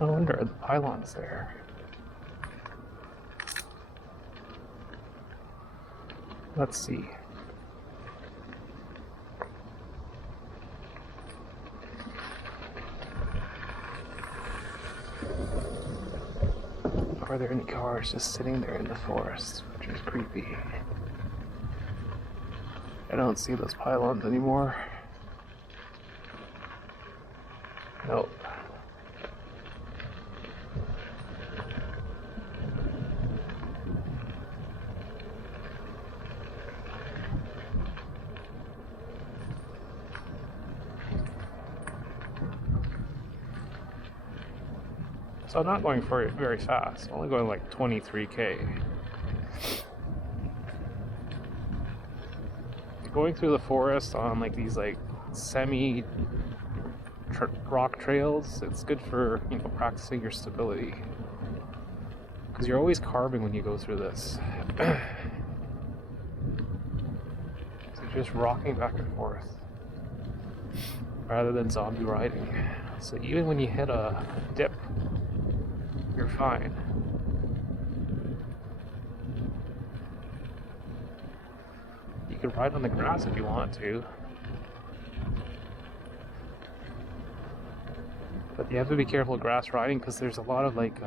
No wonder the pylon's there. Let's see. Are there any cars just sitting there in the forest, which is creepy? I don't see those pylons anymore. Nope. So I'm not going for it very fast. I'm only going like 23k. Going through the forest on like these like semi rock trails, it's good for, you know, practicing your stability. Because you're always carving when you go through this. So you're just rocking back and forth rather than zombie riding. So even when you hit a dip, you're fine. You can ride on the grass if you want to. But you have to be careful grass riding because there's a lot of like,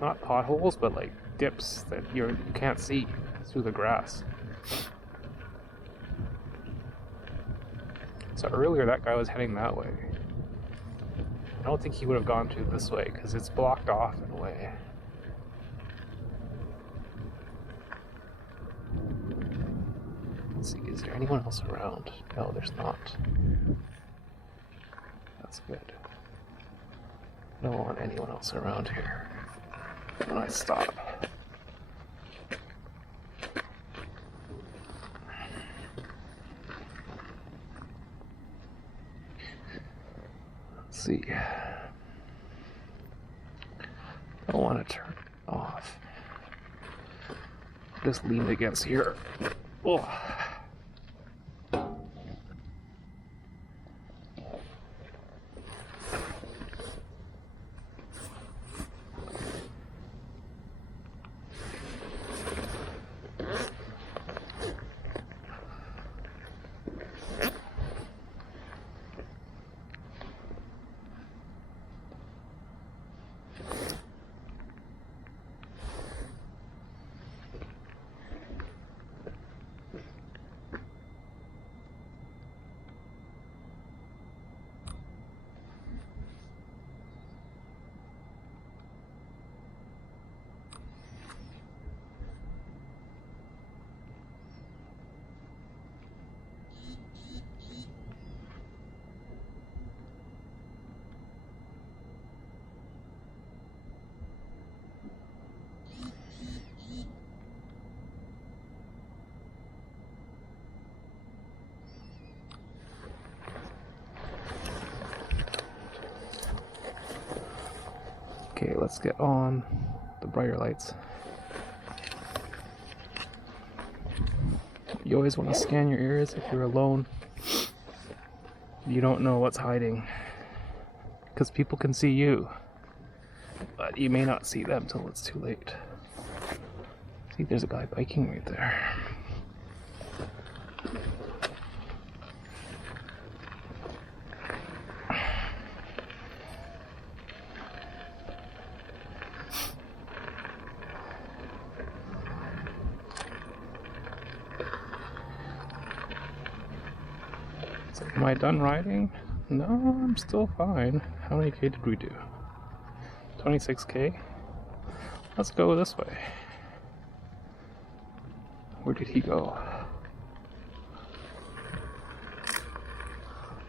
not potholes, but like dips that you can't see through the grass. So earlier that guy was heading that way. I don't think he would have gone to this way because it's blocked off in a way. Let's see, is there anyone else around? No, there's not. That's good. I don't want anyone else around here when I stop. Let's see. I want to turn it off. Just lean against here Oh. Okay, let's get on the brighter lights. You always want to scan your ears if you're alone. You don't know what's hiding, because people can see you, but you may not see them till it's too late. See, there's a guy biking right there. So, am I done riding? No, I'm still fine. How many K did we do? 26K? Let's go this way. Where did he go?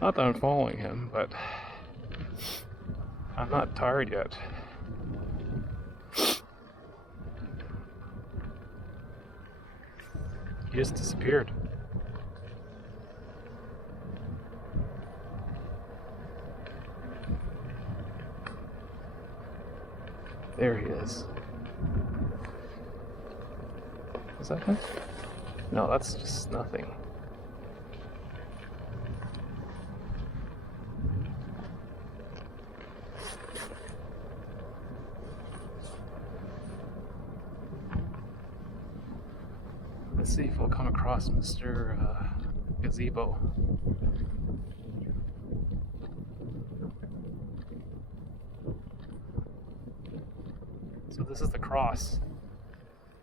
Not that I'm following him, but I'm not tired yet. He just disappeared. There he is. Is that him? No, that's just nothing. Let's see if we'll come across Mr. Gazebo. So this is the cross.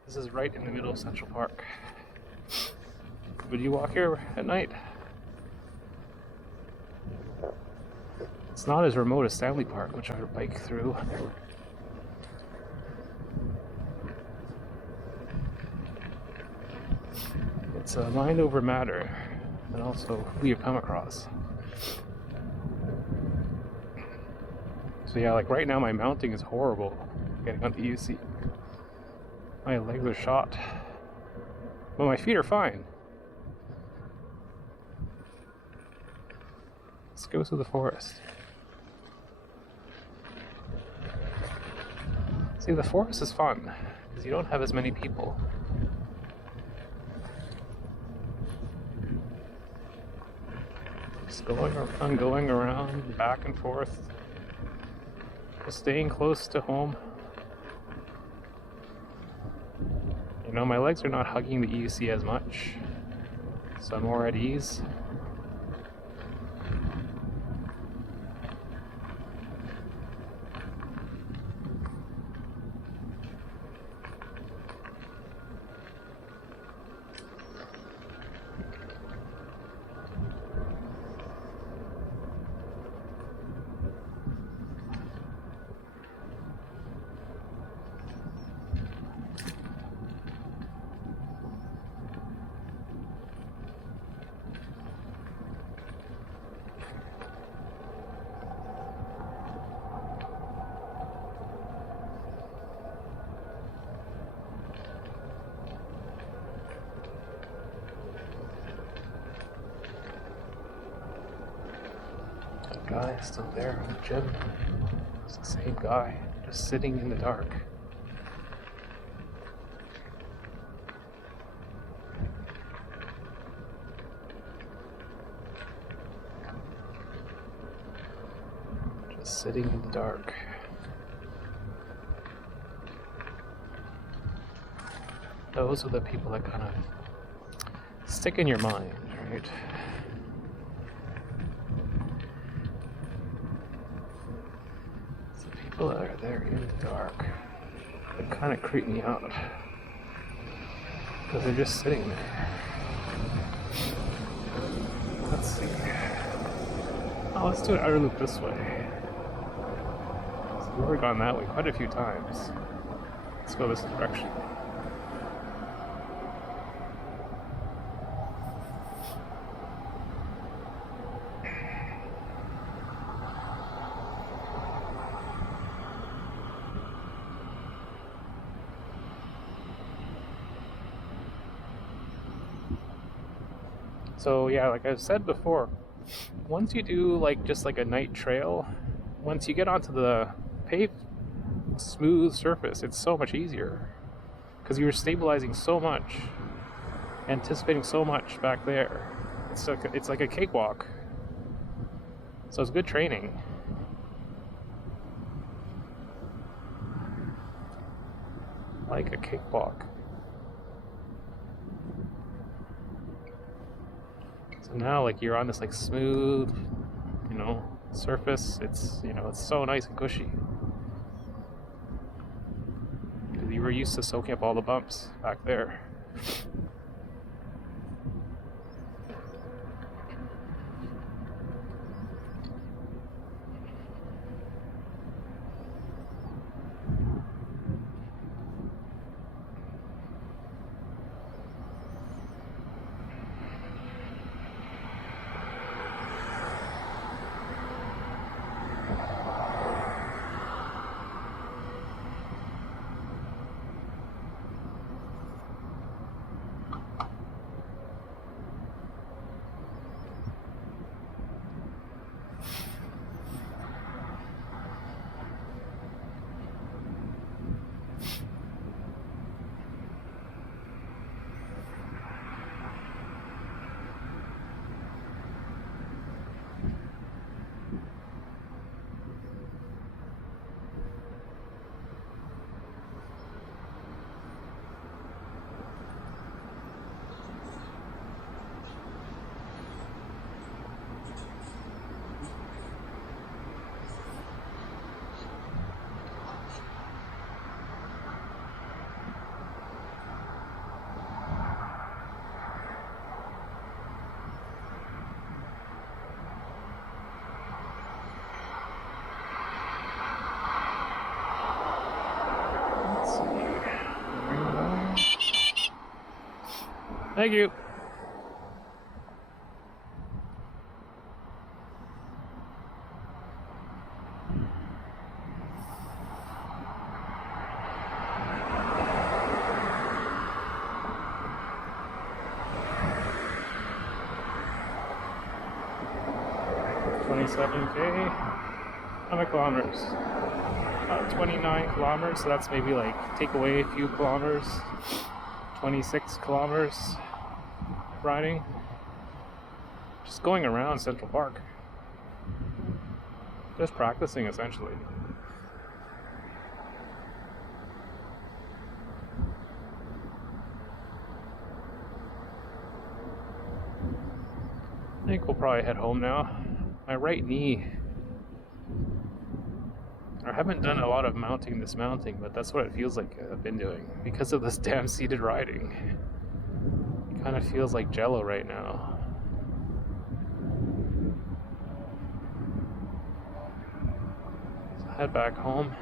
This is right in the middle of Central Park. Would you walk here at night? It's not as remote as Stanley Park, which I would bike through. It's mind over matter, and also who you come across. So yeah, like right now my mounting is horrible getting on the UC. My legs are shot, but my feet are fine. Let's go through the forest. See, the forest is fun because you don't have as many people. Just going around, back and forth, just staying close to home. You know, my legs are not hugging the EUC as much, so I'm more at ease. Guy is still there in the gym. It's the same guy, just sitting in the dark. Sitting in the dark. Those are the people that kind of stick in your mind, right? The people that are there in the dark, they kind of creep me out because they're just sitting there. Let's see. Oh, let's do an outer loop this way. So we've already gone that way quite a few times. Let's go this direction. So yeah, like I've said before, once you do just like a night trail, once you get onto the paved, smooth surface, it's so much easier because you're stabilizing so much, anticipating so much back there. It's like a cakewalk. So it's good training. Like a cakewalk. So now, like, you're on this like smooth, surface. It's it's so nice and cushy. You were used to soaking up all the bumps back there. Thank you. $27K. How many kilometers? 29 kilometers, so that's maybe like take away a few kilometers. 26 kilometers riding. Just going around Central Park. Just practicing, essentially. I think we'll probably head home now. My right knee. I haven't done a lot of dismounting, but that's what it feels like I've been doing because of this damn seated riding. It kind of feels like jello right now. So head back home.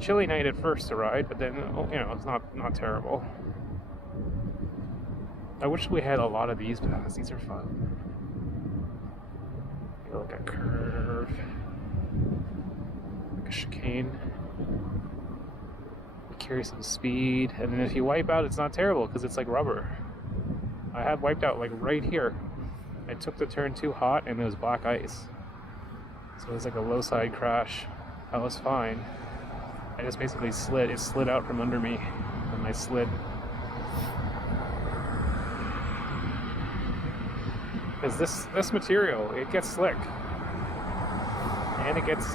Chilly night at first to ride, but then it's not terrible. I wish we had a lot of these paths. These are fun. Like a curve, like a chicane. Carry some speed, and then if you wipe out, it's not terrible because it's like rubber. I had wiped out like right here. I took the turn too hot, and it was black ice, so it was like a low side crash. That was fine. I just basically slid. It slid out from under me, and I slid. Because this material, it gets slick. And it gets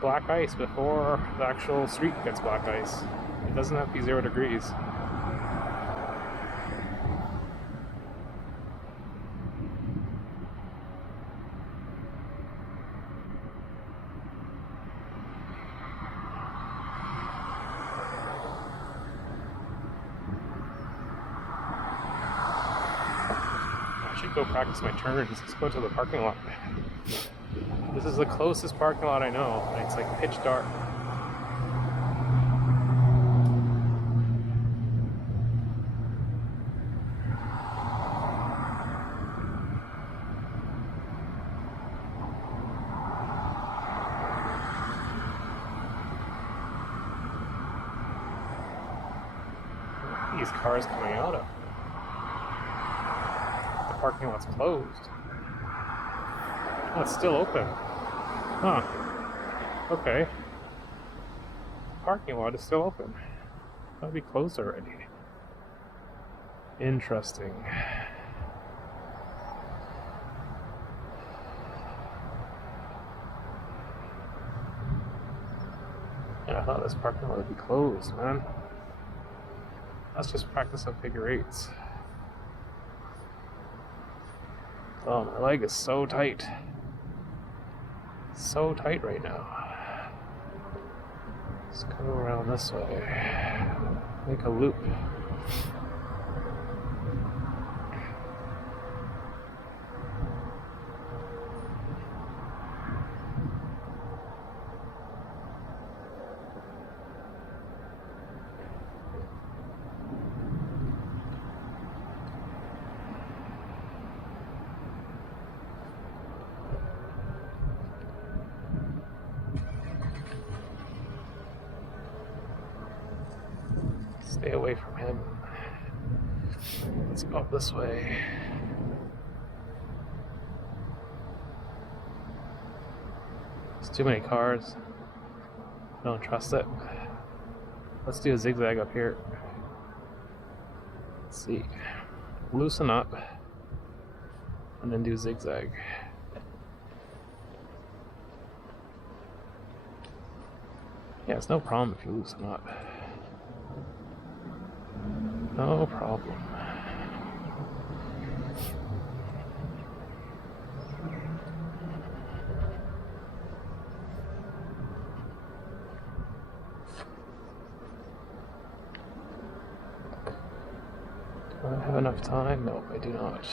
black ice before the actual street gets black ice. It doesn't have to be 0 degrees. I should go practice my turns. Let's go to the parking lot. This is the closest parking lot I know, and it's like pitch dark. These cars coming out of. The parking lot's closed. Oh, it's still open. Huh. Okay. Parking lot is still open. That'll be closed already. Interesting. Yeah, I thought this parking lot would be closed, man. Let's just practice on figure eights. Oh, my leg is so tight. So tight right now. Let's go around this way. Make a loop. Stay away from him. Let's go up this way. There's too many cars. Don't trust it. Let's do a zigzag up here. Let's see. Loosen up. And then do zigzag. Yeah, it's no problem if you loosen up. No problem. Do I have enough time? No, I do not.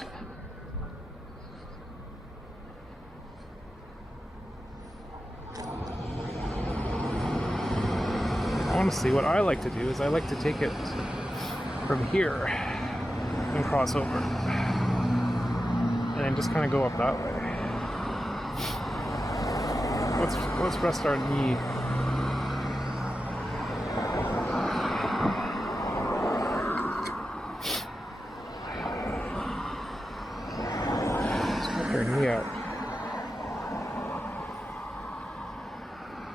Honestly, what I like to do is I like to take it from here and cross over and then just kind of go up that way. Let's rest our knee. Let's put your knee out.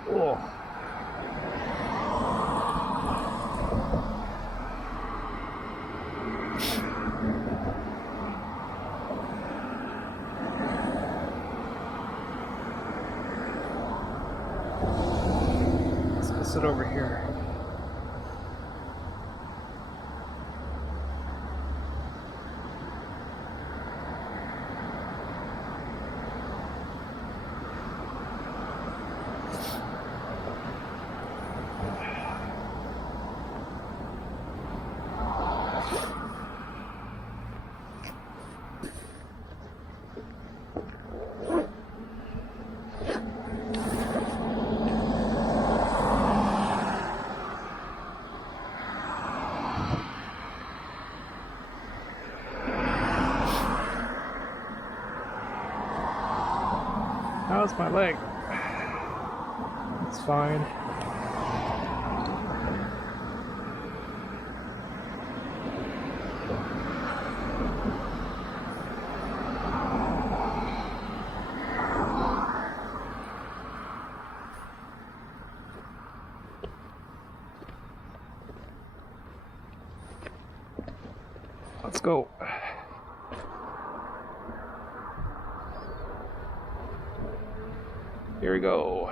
Oh. Sit over here. How's my leg? It's fine. Let's go. Here we go.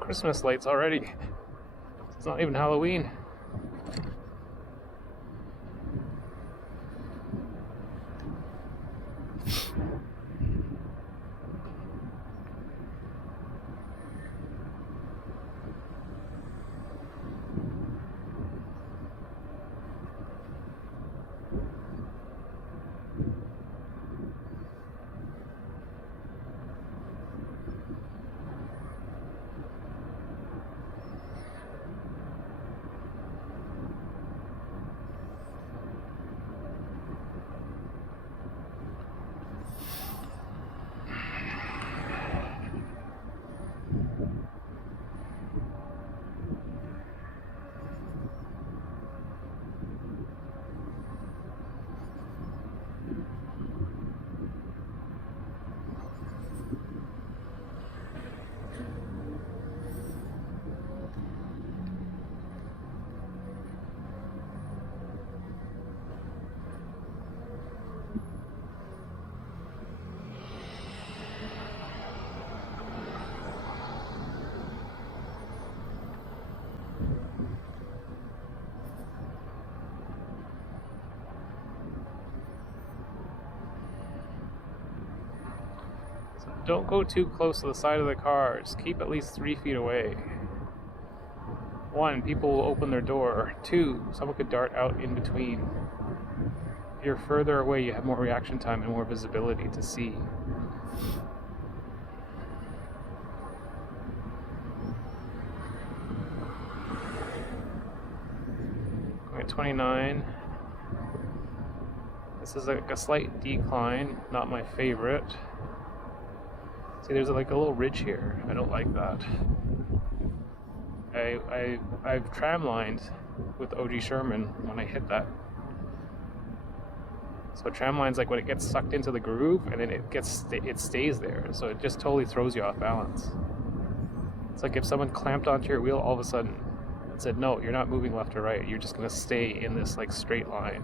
Christmas lights already. It's not even Halloween. Don't go too close to the side of the car. Just keep at least 3 feet away. 1, people will open their door. 2, someone could dart out in between. If you're further away, you have more reaction time and more visibility to see. Going at 29. This is like a slight decline, not my favorite. See, there's like a little ridge here. I don't like that. I've tramlined with OG Sherman when I hit that. So tramline's like when it gets sucked into the groove and then it stays there. So it just totally throws you off balance. It's like if someone clamped onto your wheel all of a sudden and said, no, you're not moving left or right. You're just gonna stay in this like straight line.